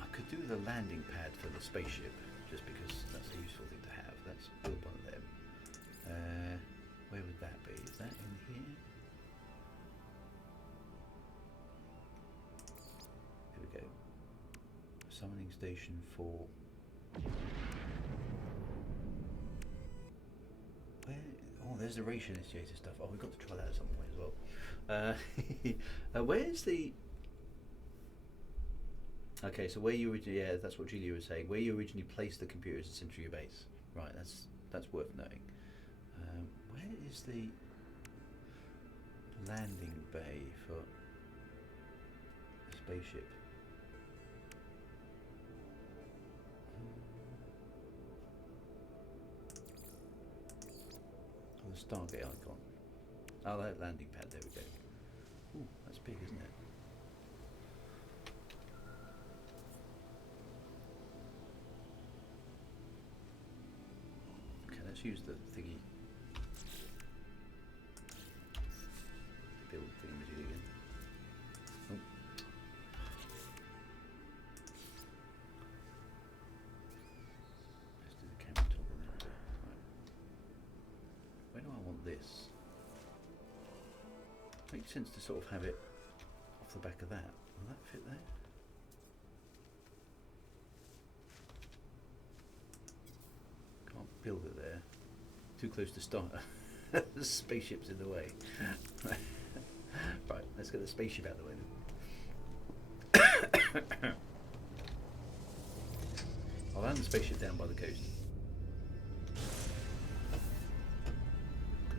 I could do the landing pad for the spaceship, just because that's a useful thing to have. Let's build one of them. Where would that be? Is that in here? Here we go. Summoning station for... Where? Oh, there's the ration initiator stuff. Oh, we've got to try that at some point as well. Where's the... Okay, so where you originally... Yeah, that's what Julia was saying. Where you originally placed the computer is the center of your base. Right, that's worth knowing. Where is the landing bay for the spaceship? Oh, the Stargate icon. Oh, that landing pad, there we go. Ooh, that's big, isn't it? Okay, let's use the thingy. Build thingy again. Oh. Let's do the camera toggle then. Right. Where do I want this? Makes sense to sort of have it off the back of that. Will that fit there? Can't build it there. Too close to start. The spaceship's in the way. Right, let's get the spaceship out of the way then. I'll land the spaceship down by the coast.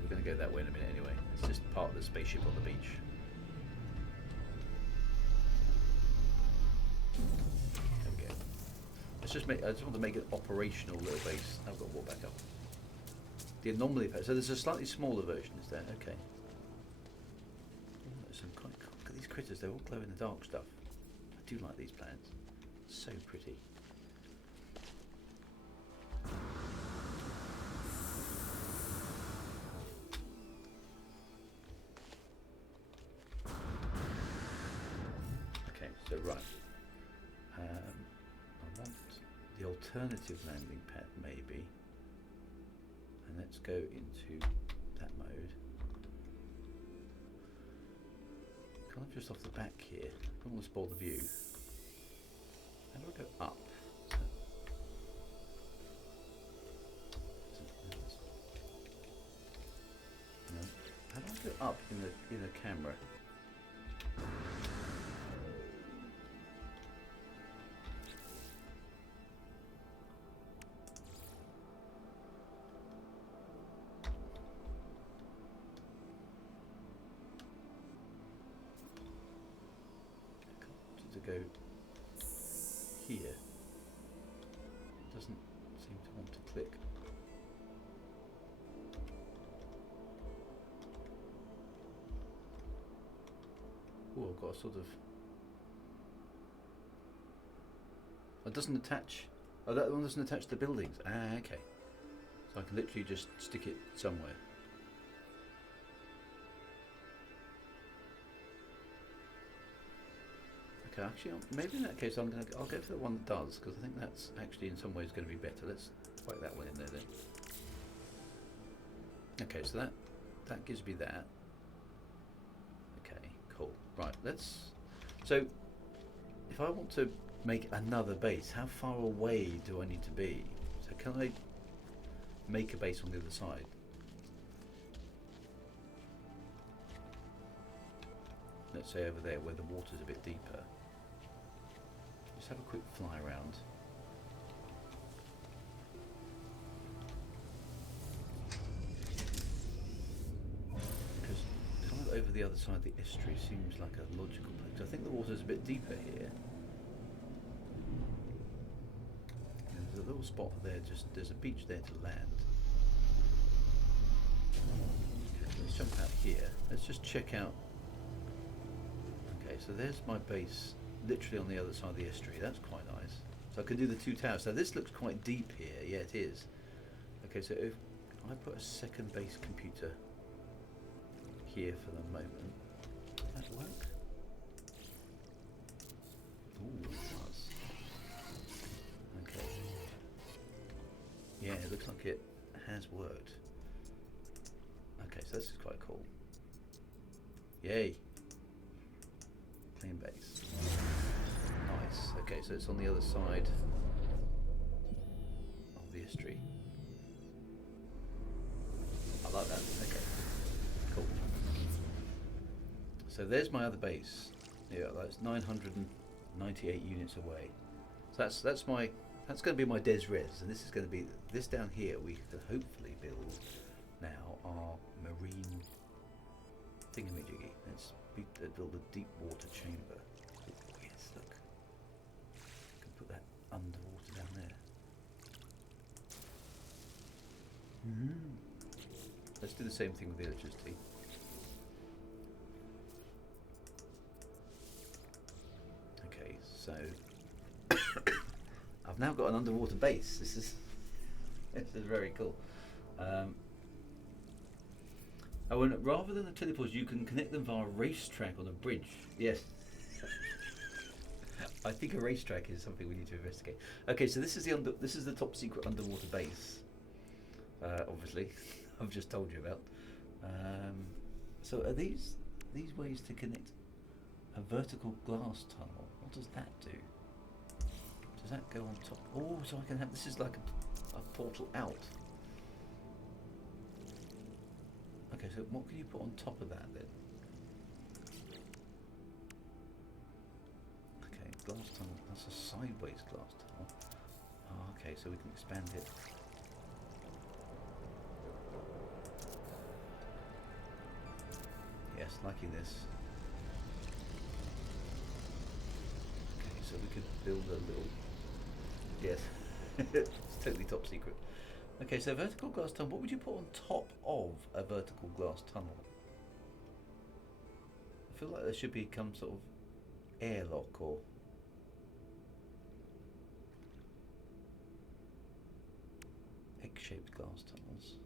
We're going to go that way in a minute anyway. It's just part of the spaceship on the beach. There we go. Let's just make. I just want to make an operational little base. I've got to walk back up. The anomaly pad. So there's a slightly smaller version, is there? Okay. Oh, there's some quite cool. Look at these critters. They're all glow in the dark stuff. I do like these plants. So pretty. Okay, so right. I want the alternative landing pad maybe. And let's go into that mode. Kind of just off the back here. I don't want to spoil the view. How do I go up? No. How do I go up in the camera? To go here. Doesn't seem to want to click. Oh, I've got a sort of. It doesn't attach. Oh, that one doesn't attach to the buildings. Ah, okay. So I can literally just stick it somewhere. Okay, actually, maybe in that case I'll go for the one that does, because I think that's actually in some ways going to be better. Let's whack that one in there then. Okay, so that gives me that. Okay, cool. Right, let's. So, if I want to make another base, how far away do I need to be? So can I make a base on the other side? Let's say over there where the water's a bit deeper. Just have a quick fly around. Because kind of over the other side of the estuary seems like a logical place. I think the water's a bit deeper here. And there's a little spot there, there's a beach there to land. Okay, let's jump out here. Let's just check out. Okay, so there's my base, literally on the other side of the estuary. That's quite nice. So I can do the two towers. So this looks quite deep here. Yeah, it is. Okay, so if I put a second base computer here for the moment, does that work? Ooh, it does. Okay. Yeah, it looks like it has worked. Okay, so this is quite cool. Yay. Clean base. Nice. Okay, so it's on the other side of the estuary. I like that. Okay. Cool. So there's my other base. Yeah, that's 998 units away. So that's going to be my des res, and this is going to be this down here. We can hopefully build now our marine thingamajiggy. Let's build a deep water chamber. Oh, yes, look. I can put that underwater down there. Let's do the same thing with the electricity. Okay, so I've now got an underwater base. This is very cool. Oh, and rather than the teleports, you can connect them via a racetrack on a bridge. Yes. I think a racetrack is something we need to investigate. Okay, so this is the top secret underwater base. Obviously, I've just told you about. So are these ways to connect a vertical glass tunnel? What does that do? Does that go on top? Oh, so I can have, this is like a portal out. Okay, so what can you put on top of that then? Okay, glass tunnel. That's a sideways glass tunnel. Oh, Okay, so we can expand it. Yes, liking this. Okay, so we could build a little... Yes, it's totally top secret. Okay, so vertical glass tunnel. What would you put on top of a vertical glass tunnel? I feel like there should be some sort of airlock or... egg-shaped glass tunnels.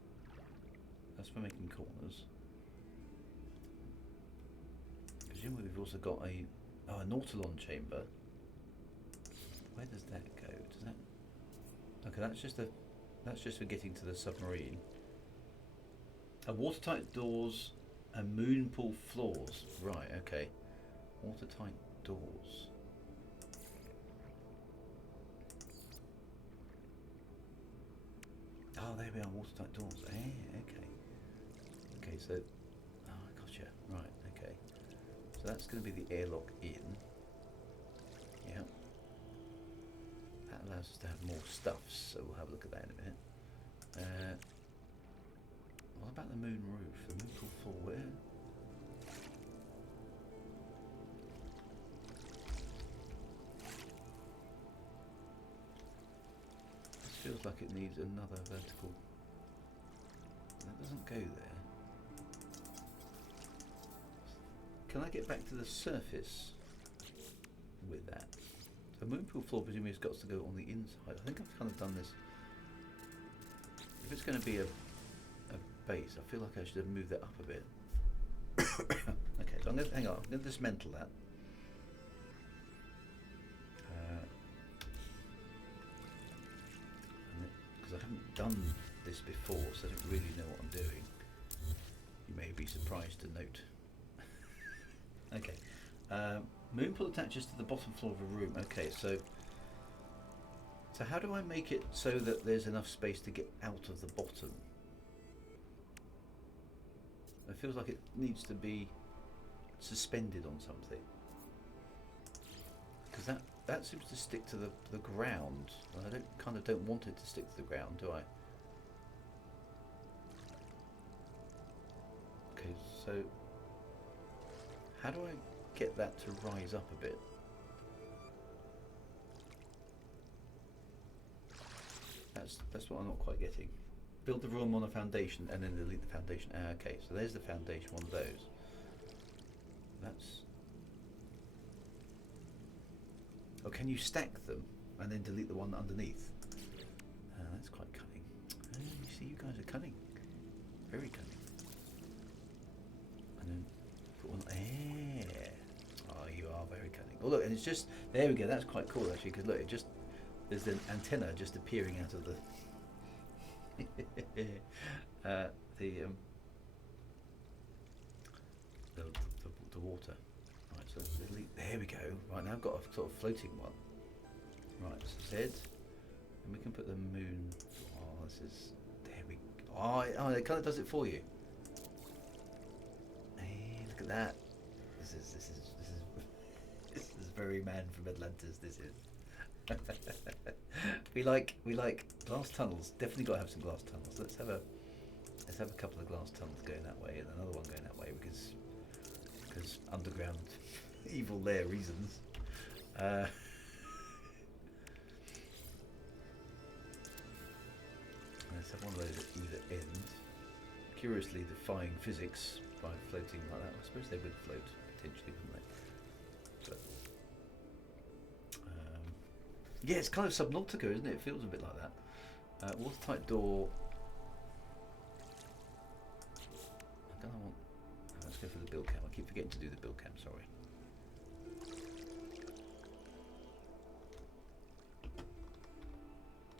That's for making corners. Presumably we've also got a nautilon chamber. Where does that go? Does that? Okay, that's just for getting to the submarine. Watertight doors and moon pool floors. Right. Okay. Watertight doors. Oh, there we are. Watertight doors. Okay. Okay. So. Oh, I gotcha. Right. Okay. So that's going to be the airlock in. Yeah. That allows us to have more stuff, so we'll have a look at that in a minute. What about the moon roof? The moon pool floor, where? This feels like it needs another vertical. That doesn't go there. Can I get back to the surface with that? The moon pool floor presumably has got to go on the inside. I think I've kind of done this. If it's going to be a base, I feel like I should have moved that up a bit. Okay, so I'm going to hang on. I'm going to dismantle that. Because I haven't done this before, so I don't really know what I'm doing. You may be surprised to note. Okay. Moon pool attaches to the bottom floor of a room. Okay, so how do I make it so that there's enough space to get out of the bottom? It feels like it needs to be suspended on something. Because that seems to stick to the ground. I don't want it to stick to the ground, do I? Okay, so how do I get that to rise up a bit? That's what I'm not quite getting. Build the room on a foundation and then delete the foundation. Okay, so there's the foundation, one of those. That's... Oh, can you stack them and then delete the one underneath? That's quite cunning. You see, you guys are cunning. Very cunning. And then put one... Oh, you are very cunning. Oh, look, and it's just... There we go, that's quite cool, actually, because look, it just... There's an antenna just appearing out of the... the water. Right, so there we go. Right, now I've got a sort of floating one. Right, so Z, and we can put the moon. Oh, this is there we. Oh, it kind of does it for you. Hey, look at that. This is very man from Atlantis. This is. we like glass tunnels. Definitely got to have some glass tunnels. Let's have a couple of glass tunnels going that way and another one going that way because underground evil lair reasons. Let's have one of those at either end. Curiously defying physics by floating like that. I suppose they would float potentially, wouldn't they? But yeah, it's kind of Subnautica, isn't it? It feels a bit like that. Watertight door. I don't want. Let's go for the build cam. I keep forgetting to do the build cam. Sorry.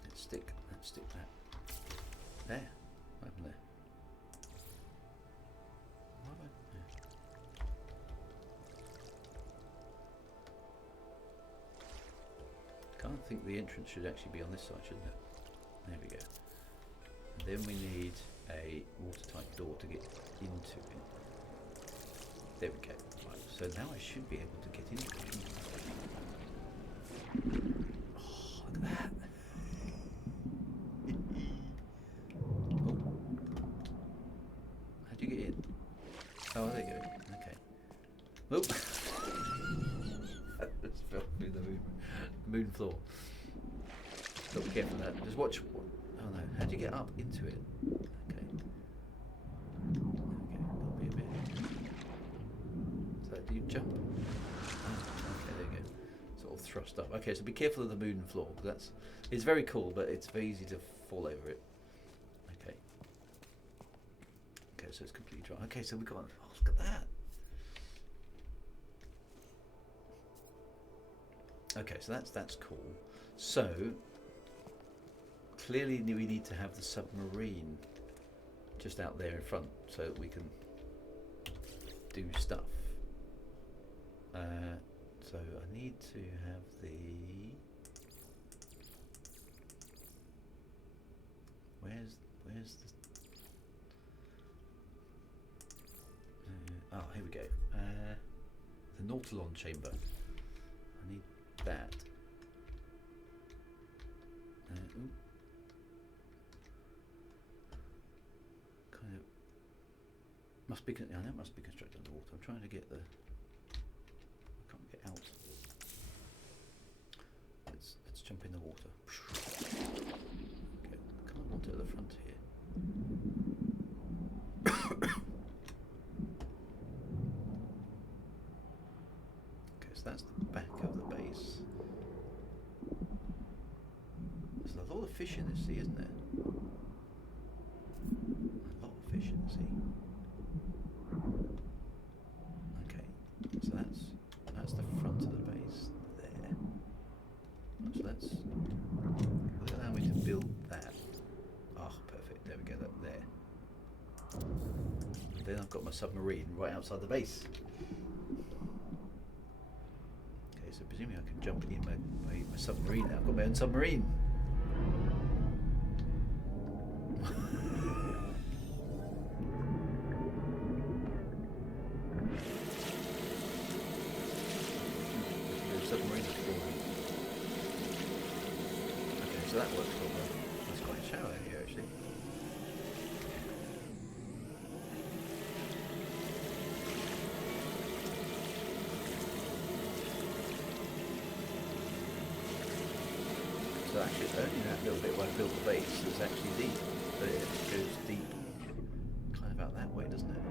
Let's stick that there. What happened there? I think the entrance should actually be on this side, shouldn't it? There we go. And then we need a watertight door to get into it. There we go. Right, so now I should be able to get into it. Oh, look at that. moon floor. Got to be careful of that. Just watch. Oh no! How do you get up into it? Okay. That'll be a bit. So do you jump? Oh, okay, there you go. Sort of thrust up. Okay, so be careful of the moon floor. It's very cool, but it's very easy to fall over it. Okay. Okay, so it's completely dry. Okay, so we've got. Oh, look at that. Okay, so that's cool. So clearly we need to have the submarine just out there in front so that we can do stuff. So I need to have the. Where's the? Oh, here we go. The Nautilon chamber. I need that. Kind of must be. I know it must be constructed underwater. I'm trying to get the. I can't get out. Let's jump in the water. Okay, come on to the front here. Okay, so that's the back of the base. There's a lot of fish in this sea, isn't there? A lot of fish in the sea. Okay, so that's the front of the base there. So will it allow me to build that? Ah, perfect. There we go. That there. And then I've got my submarine right outside the base. Okay, so presumably I can jump in my submarine now. I've got my own submarine. Submarine explorer. Okay, so that works well. It's quite shallow here actually. So actually only that little bit where I built the base is actually deep. But it goes deep kind of out that way, doesn't it?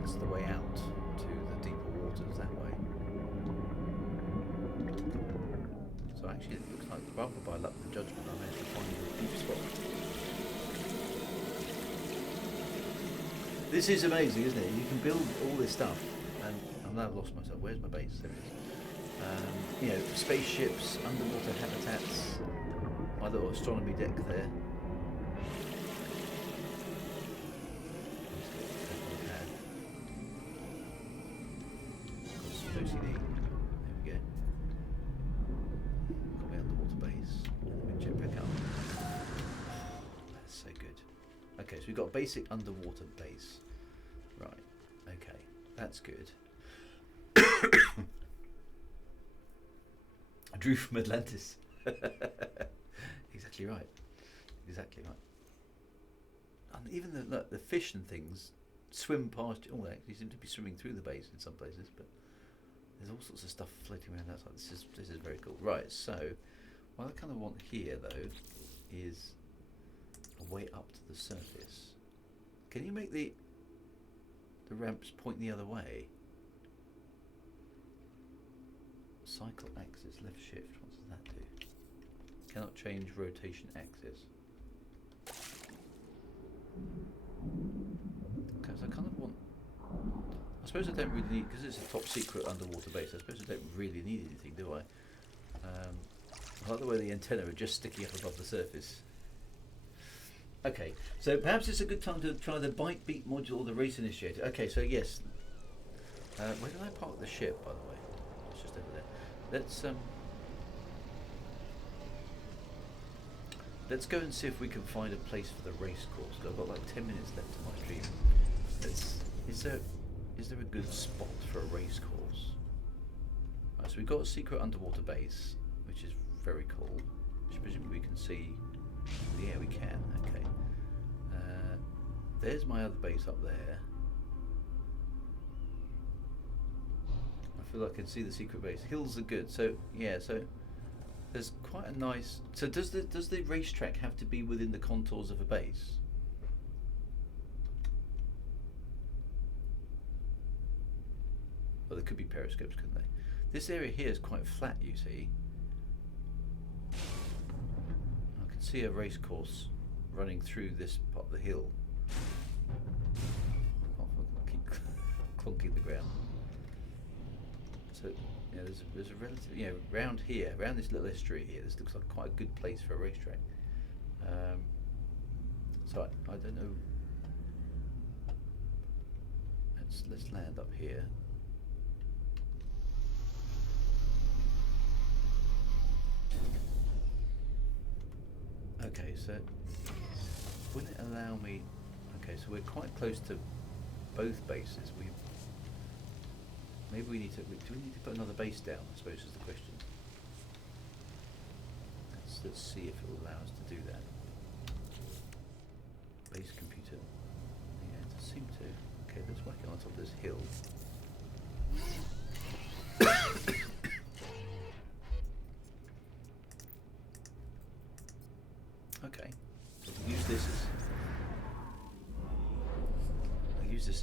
That's the way out to the deeper waters that way. So actually it looks like rather by luck and judgment I managed to find a deep spot. This is amazing, isn't it? You can build all this stuff and I've now lost myself. Where's my base? There it is. You know, spaceships, underwater habitats, my little astronomy deck there. OCD. There we go. Got my underwater base. Let me check back up. That's so good. Okay, so we've got a basic underwater base. Right. Okay, that's good. I drew from Atlantis. Exactly right. Exactly right. And even the fish and things swim past you. Oh, they actually seem to be swimming through the base in some places, but there's all sorts of stuff floating around outside. This is very cool. Right, so what I kind of want here though is a way up to the surface. Can you make the ramps point the other way? Cycle axis, left shift. What does that do? Cannot change rotation axis. Okay, so I kind of want. I suppose I don't really need, because it's a top secret underwater base. I suppose I don't really need anything, do I? I like the way the antenna are just sticking up above the surface. Okay, so perhaps it's a good time to try the bite beat module or the race initiator. Okay, so yes. Where did I park the ship, by the way? It's just over there. Let's go and see if we can find a place for the race course. I've got like 10 minutes left of my stream. Is there a good spot for a race course? Right, so we've got a secret underwater base, which is very cool. Which presumably we can see. Yeah, we can. Okay. There's my other base up there. I feel like I can see the secret base. Hills are good. So yeah, so there's quite a nice. So does the racetrack have to be within the contours of a base? Well, there could be periscopes, couldn't they? This area here is quite flat, you see. I can see a race course running through this part of the hill. I'll keep clunking the ground. So, yeah, there's a relative, you know, round here, around this little estuary here, this looks like quite a good place for a racetrack. So I don't know. Let's land up here. Okay, so wouldn't it allow me? Okay, so we're quite close to both bases. Maybe we need to. Do we need to put another base down? I suppose is the question. Let's see if it will allow us to do that. Base computer. Yeah, it does seem to. Okay, let's whack it on top of this hill. Okay, so we'll use this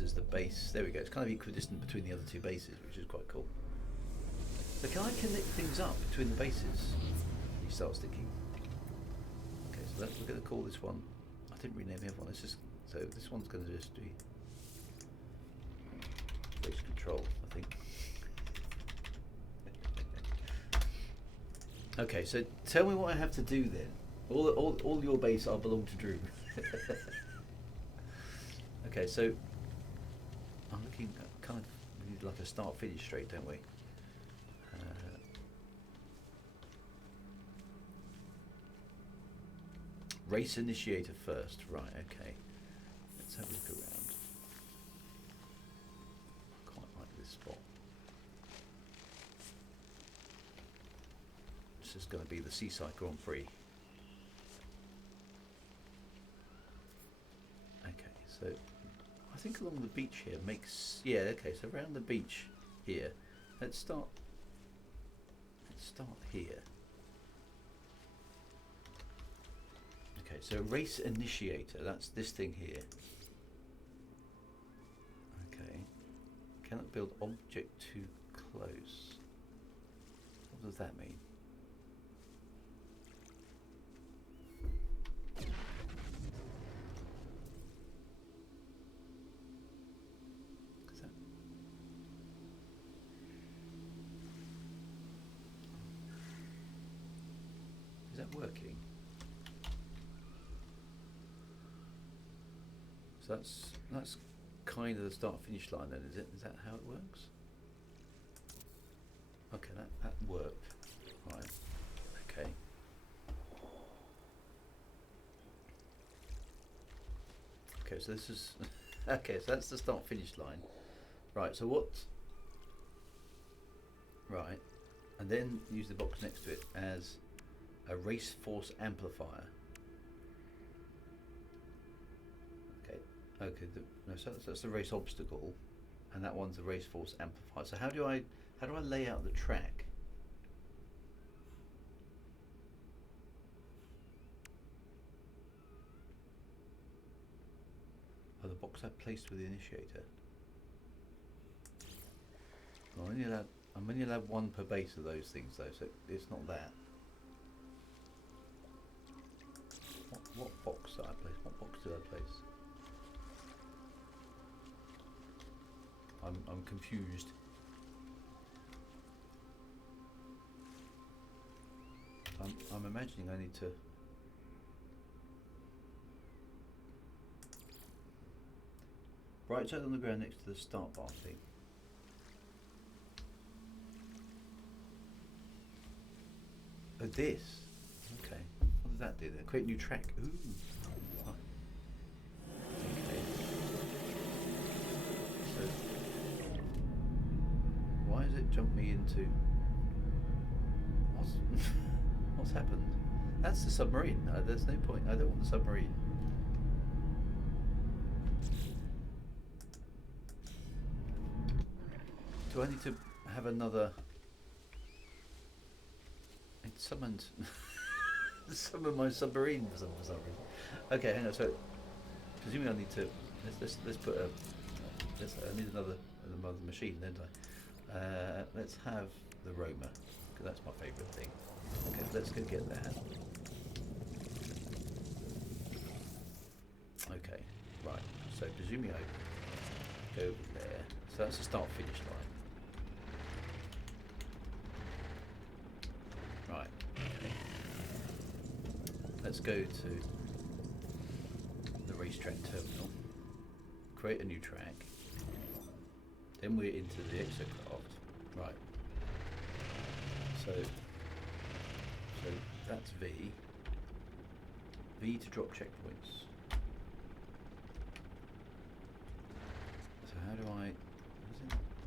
as the base. There we go. It's kind of equidistant between the other two bases, which is quite cool. So can I connect things up between the bases? He starts thinking. Okay, so we're going to call this one. I didn't rename the other one. So this one's going to just be base control, I think. Okay, so tell me what I have to do then. All your base are belong to Drew. Okay, so I'm looking at kind of, we need like a start finish straight, don't we? Race initiator first, right? Okay, let's have a look around. Quite like this spot. This is going to be the Seaside Grand Prix. So I think along the beach here makes, yeah, okay, so around the beach here, let's start here. Okay, so race initiator, that's this thing here. Okay, cannot build object too close. What does that mean? Is that working? So that's kind of the start finish line then, is it? Is that how it works? Okay, that worked. Right. Okay. Okay, so this is okay, so that's the start finish line. Right, so what, right, and then use the box next to it as a race force amplifier. Okay, so that's the race obstacle, and that one's the race force amplifier. So how do I lay out the track? Oh, the box I placed with the initiator. I'm only allowed one per base of those things though, so it's not that. What box did I place? What box did I place? I'm confused. I'm imagining I need to. Right side on the ground next to the start bar thing. Oh, this. Okay. What does that do then? Create new track. Ooh. Okay. So, why has it jumped me into? What's happened? That's the submarine. No, there's no point. I don't want the submarine. Do I need to? have another. It summoned summoned my submarine for some reason. Okay, hang on. So, presumably I need to let's put a. I need another machine, don't I? Let's have the roamer, because that's my favourite thing. Okay, let's go get that. Okay, right. So presumably I go over there. So that's the start-finish line. Right. Okay. Let's go to the racetrack terminal. Create a new track. Then we're into the exocraft. Right. So that's V. V to drop checkpoints. So how do I...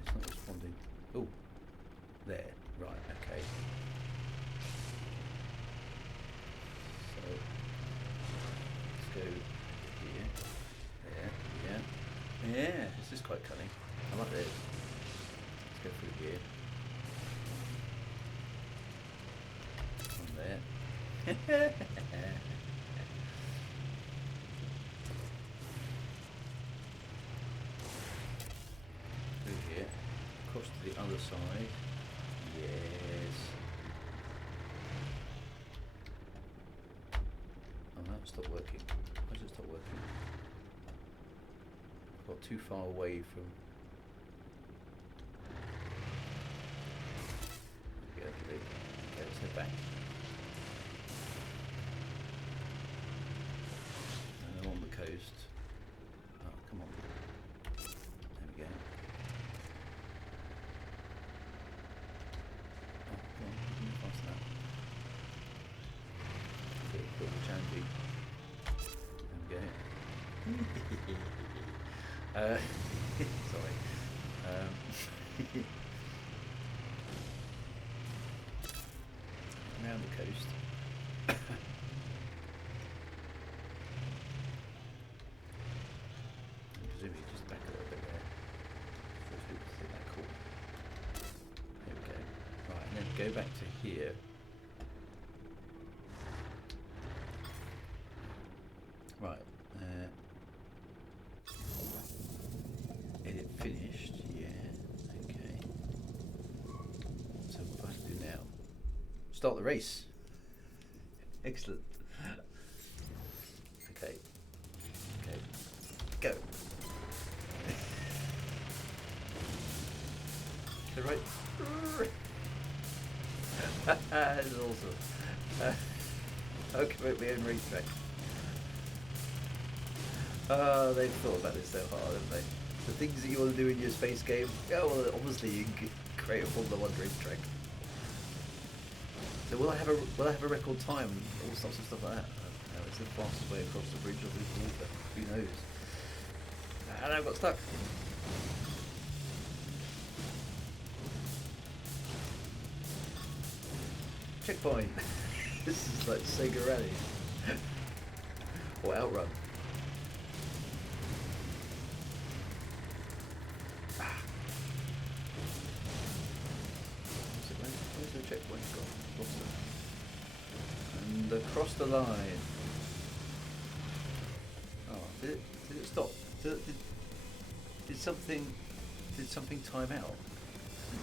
It's not responding. Oh, there. Right, okay. So let's go here. There, yeah. Yeah, this is quite cunning. I like this. Let's go through here. From there. Through here. Across to the other side. Yes. Oh no, it stopped working. Why does it stop working? Got too far away from... Okay, let's head back. And I'm on the coast. Oh, come on. There we go. Oh, come on, move past that. Okay, put the challenging. There we go. Sorry. Around the coast. Presumably just back a little bit there. Force people to think that cool. There we go. Right, and then go back to here. Right. Edit finished. Yeah. Okay. So what do I have to do now? Start the race. Excellent. Okay. Okay. Go. The right. That is awesome. I'll commit my own racetrack. Oh, they've thought about this so hard, haven't they? The things that you want to do in your space game. Yeah, well, obviously you can create a Formula 1 racetrack. So will I have a record time and all sorts of stuff like that? No, it's the fastest way across the bridge or through the water. Who knows? And I got stuck. Checkpoint. This is like Sega Rally. Or Outrun. Where's the checkpoint gone? And across the line. Oh, did it stop? Did something time out?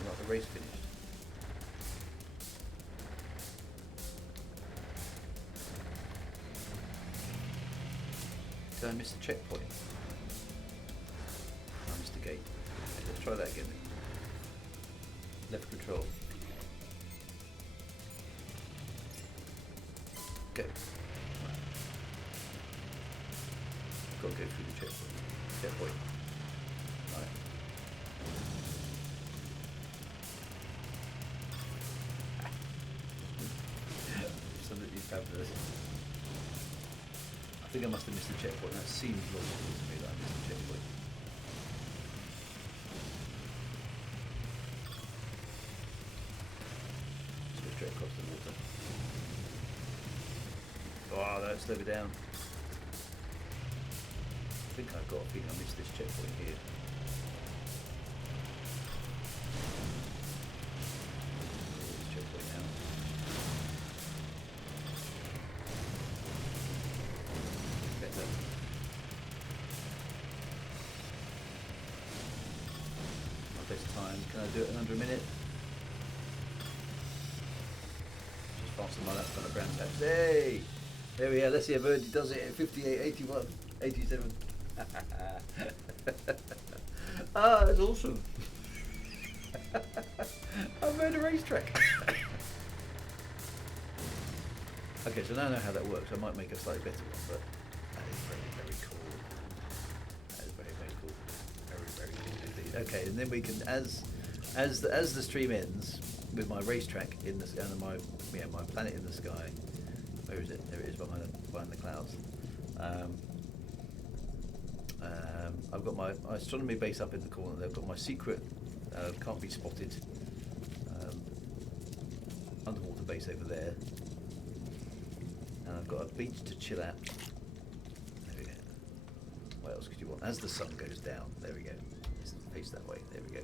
Like the race finished. Did I miss the checkpoint? I missed the gate. Okay, let's try that again. Left control. Go. Right. Got to go through the checkpoint. Right. Absolutely fabulous. I think I must have missed the checkpoint. That seems logical to me that I missed the checkpoint. Just go straight across the water. Oh, that slowed me down. I think I've got a feeling I missed this checkpoint here. do it in under a minute. Just faster than my lap on a brown tax. Hey! There we are. Let's see if Verdi does it at 58, 81, 87. Ah, that's awesome. I've made a racetrack. Okay, so now I know how that works. I might make a slightly better one, but that is very, very cool. That is very, very cool. Very, very cool indeed. Okay, and then we can, as the stream ends, with my racetrack in the and my planet in the sky. Where is it? There it is behind the clouds. I've got my astronomy base up in the corner. I've got my secret can't be spotted underwater base over there. And I've got a beach to chill at. There we go. What else could you want? As the sun goes down, there we go. Face that way. There we go.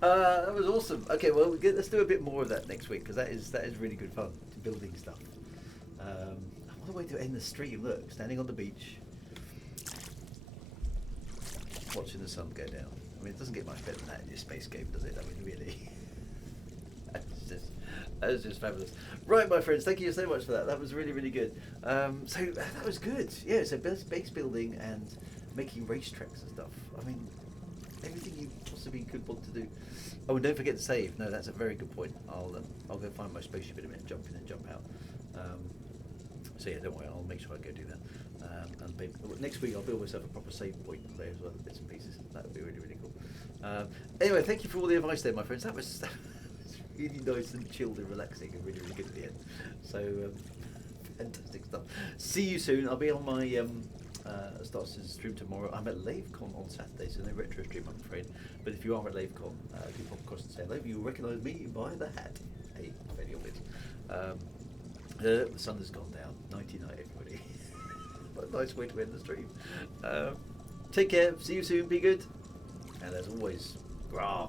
That was awesome. Okay, well, let's do a bit more of that next week because that is really good fun. Building stuff. What a way to end the stream! Look, standing on the beach, watching the sun go down. I mean, it doesn't get much better than that in your space game, does it? I mean, really. That's just fabulous. Right, my friends, thank you so much for that. That was really, really good. So that was good. Yeah, so base building and making racetracks and stuff. I mean, everything you possibly could want to do. Oh, and don't forget to save. No, that's a very good point. I'll go find my spaceship in a minute, jump in and jump out. So yeah, don't worry, I'll make sure I go do that. And maybe, next week I'll build myself a proper save point there as well, bits and pieces. That would be really, really cool. Anyway, thank you for all the advice there, my friends. That was really nice and chilled and relaxing and really, really good at the end. So fantastic stuff. See you soon. I'll be on my Star Citizen stream tomorrow. I'm at LaveCon on Saturday, so no retro stream, I'm afraid. But if you are at LaveCon, do pop across and say hello. You'll recognise me by the hat. Hey, very obvious. The sun has gone down. 99, everybody. What a nice way to end the stream. Take care. See you soon. Be good. And as always, rah.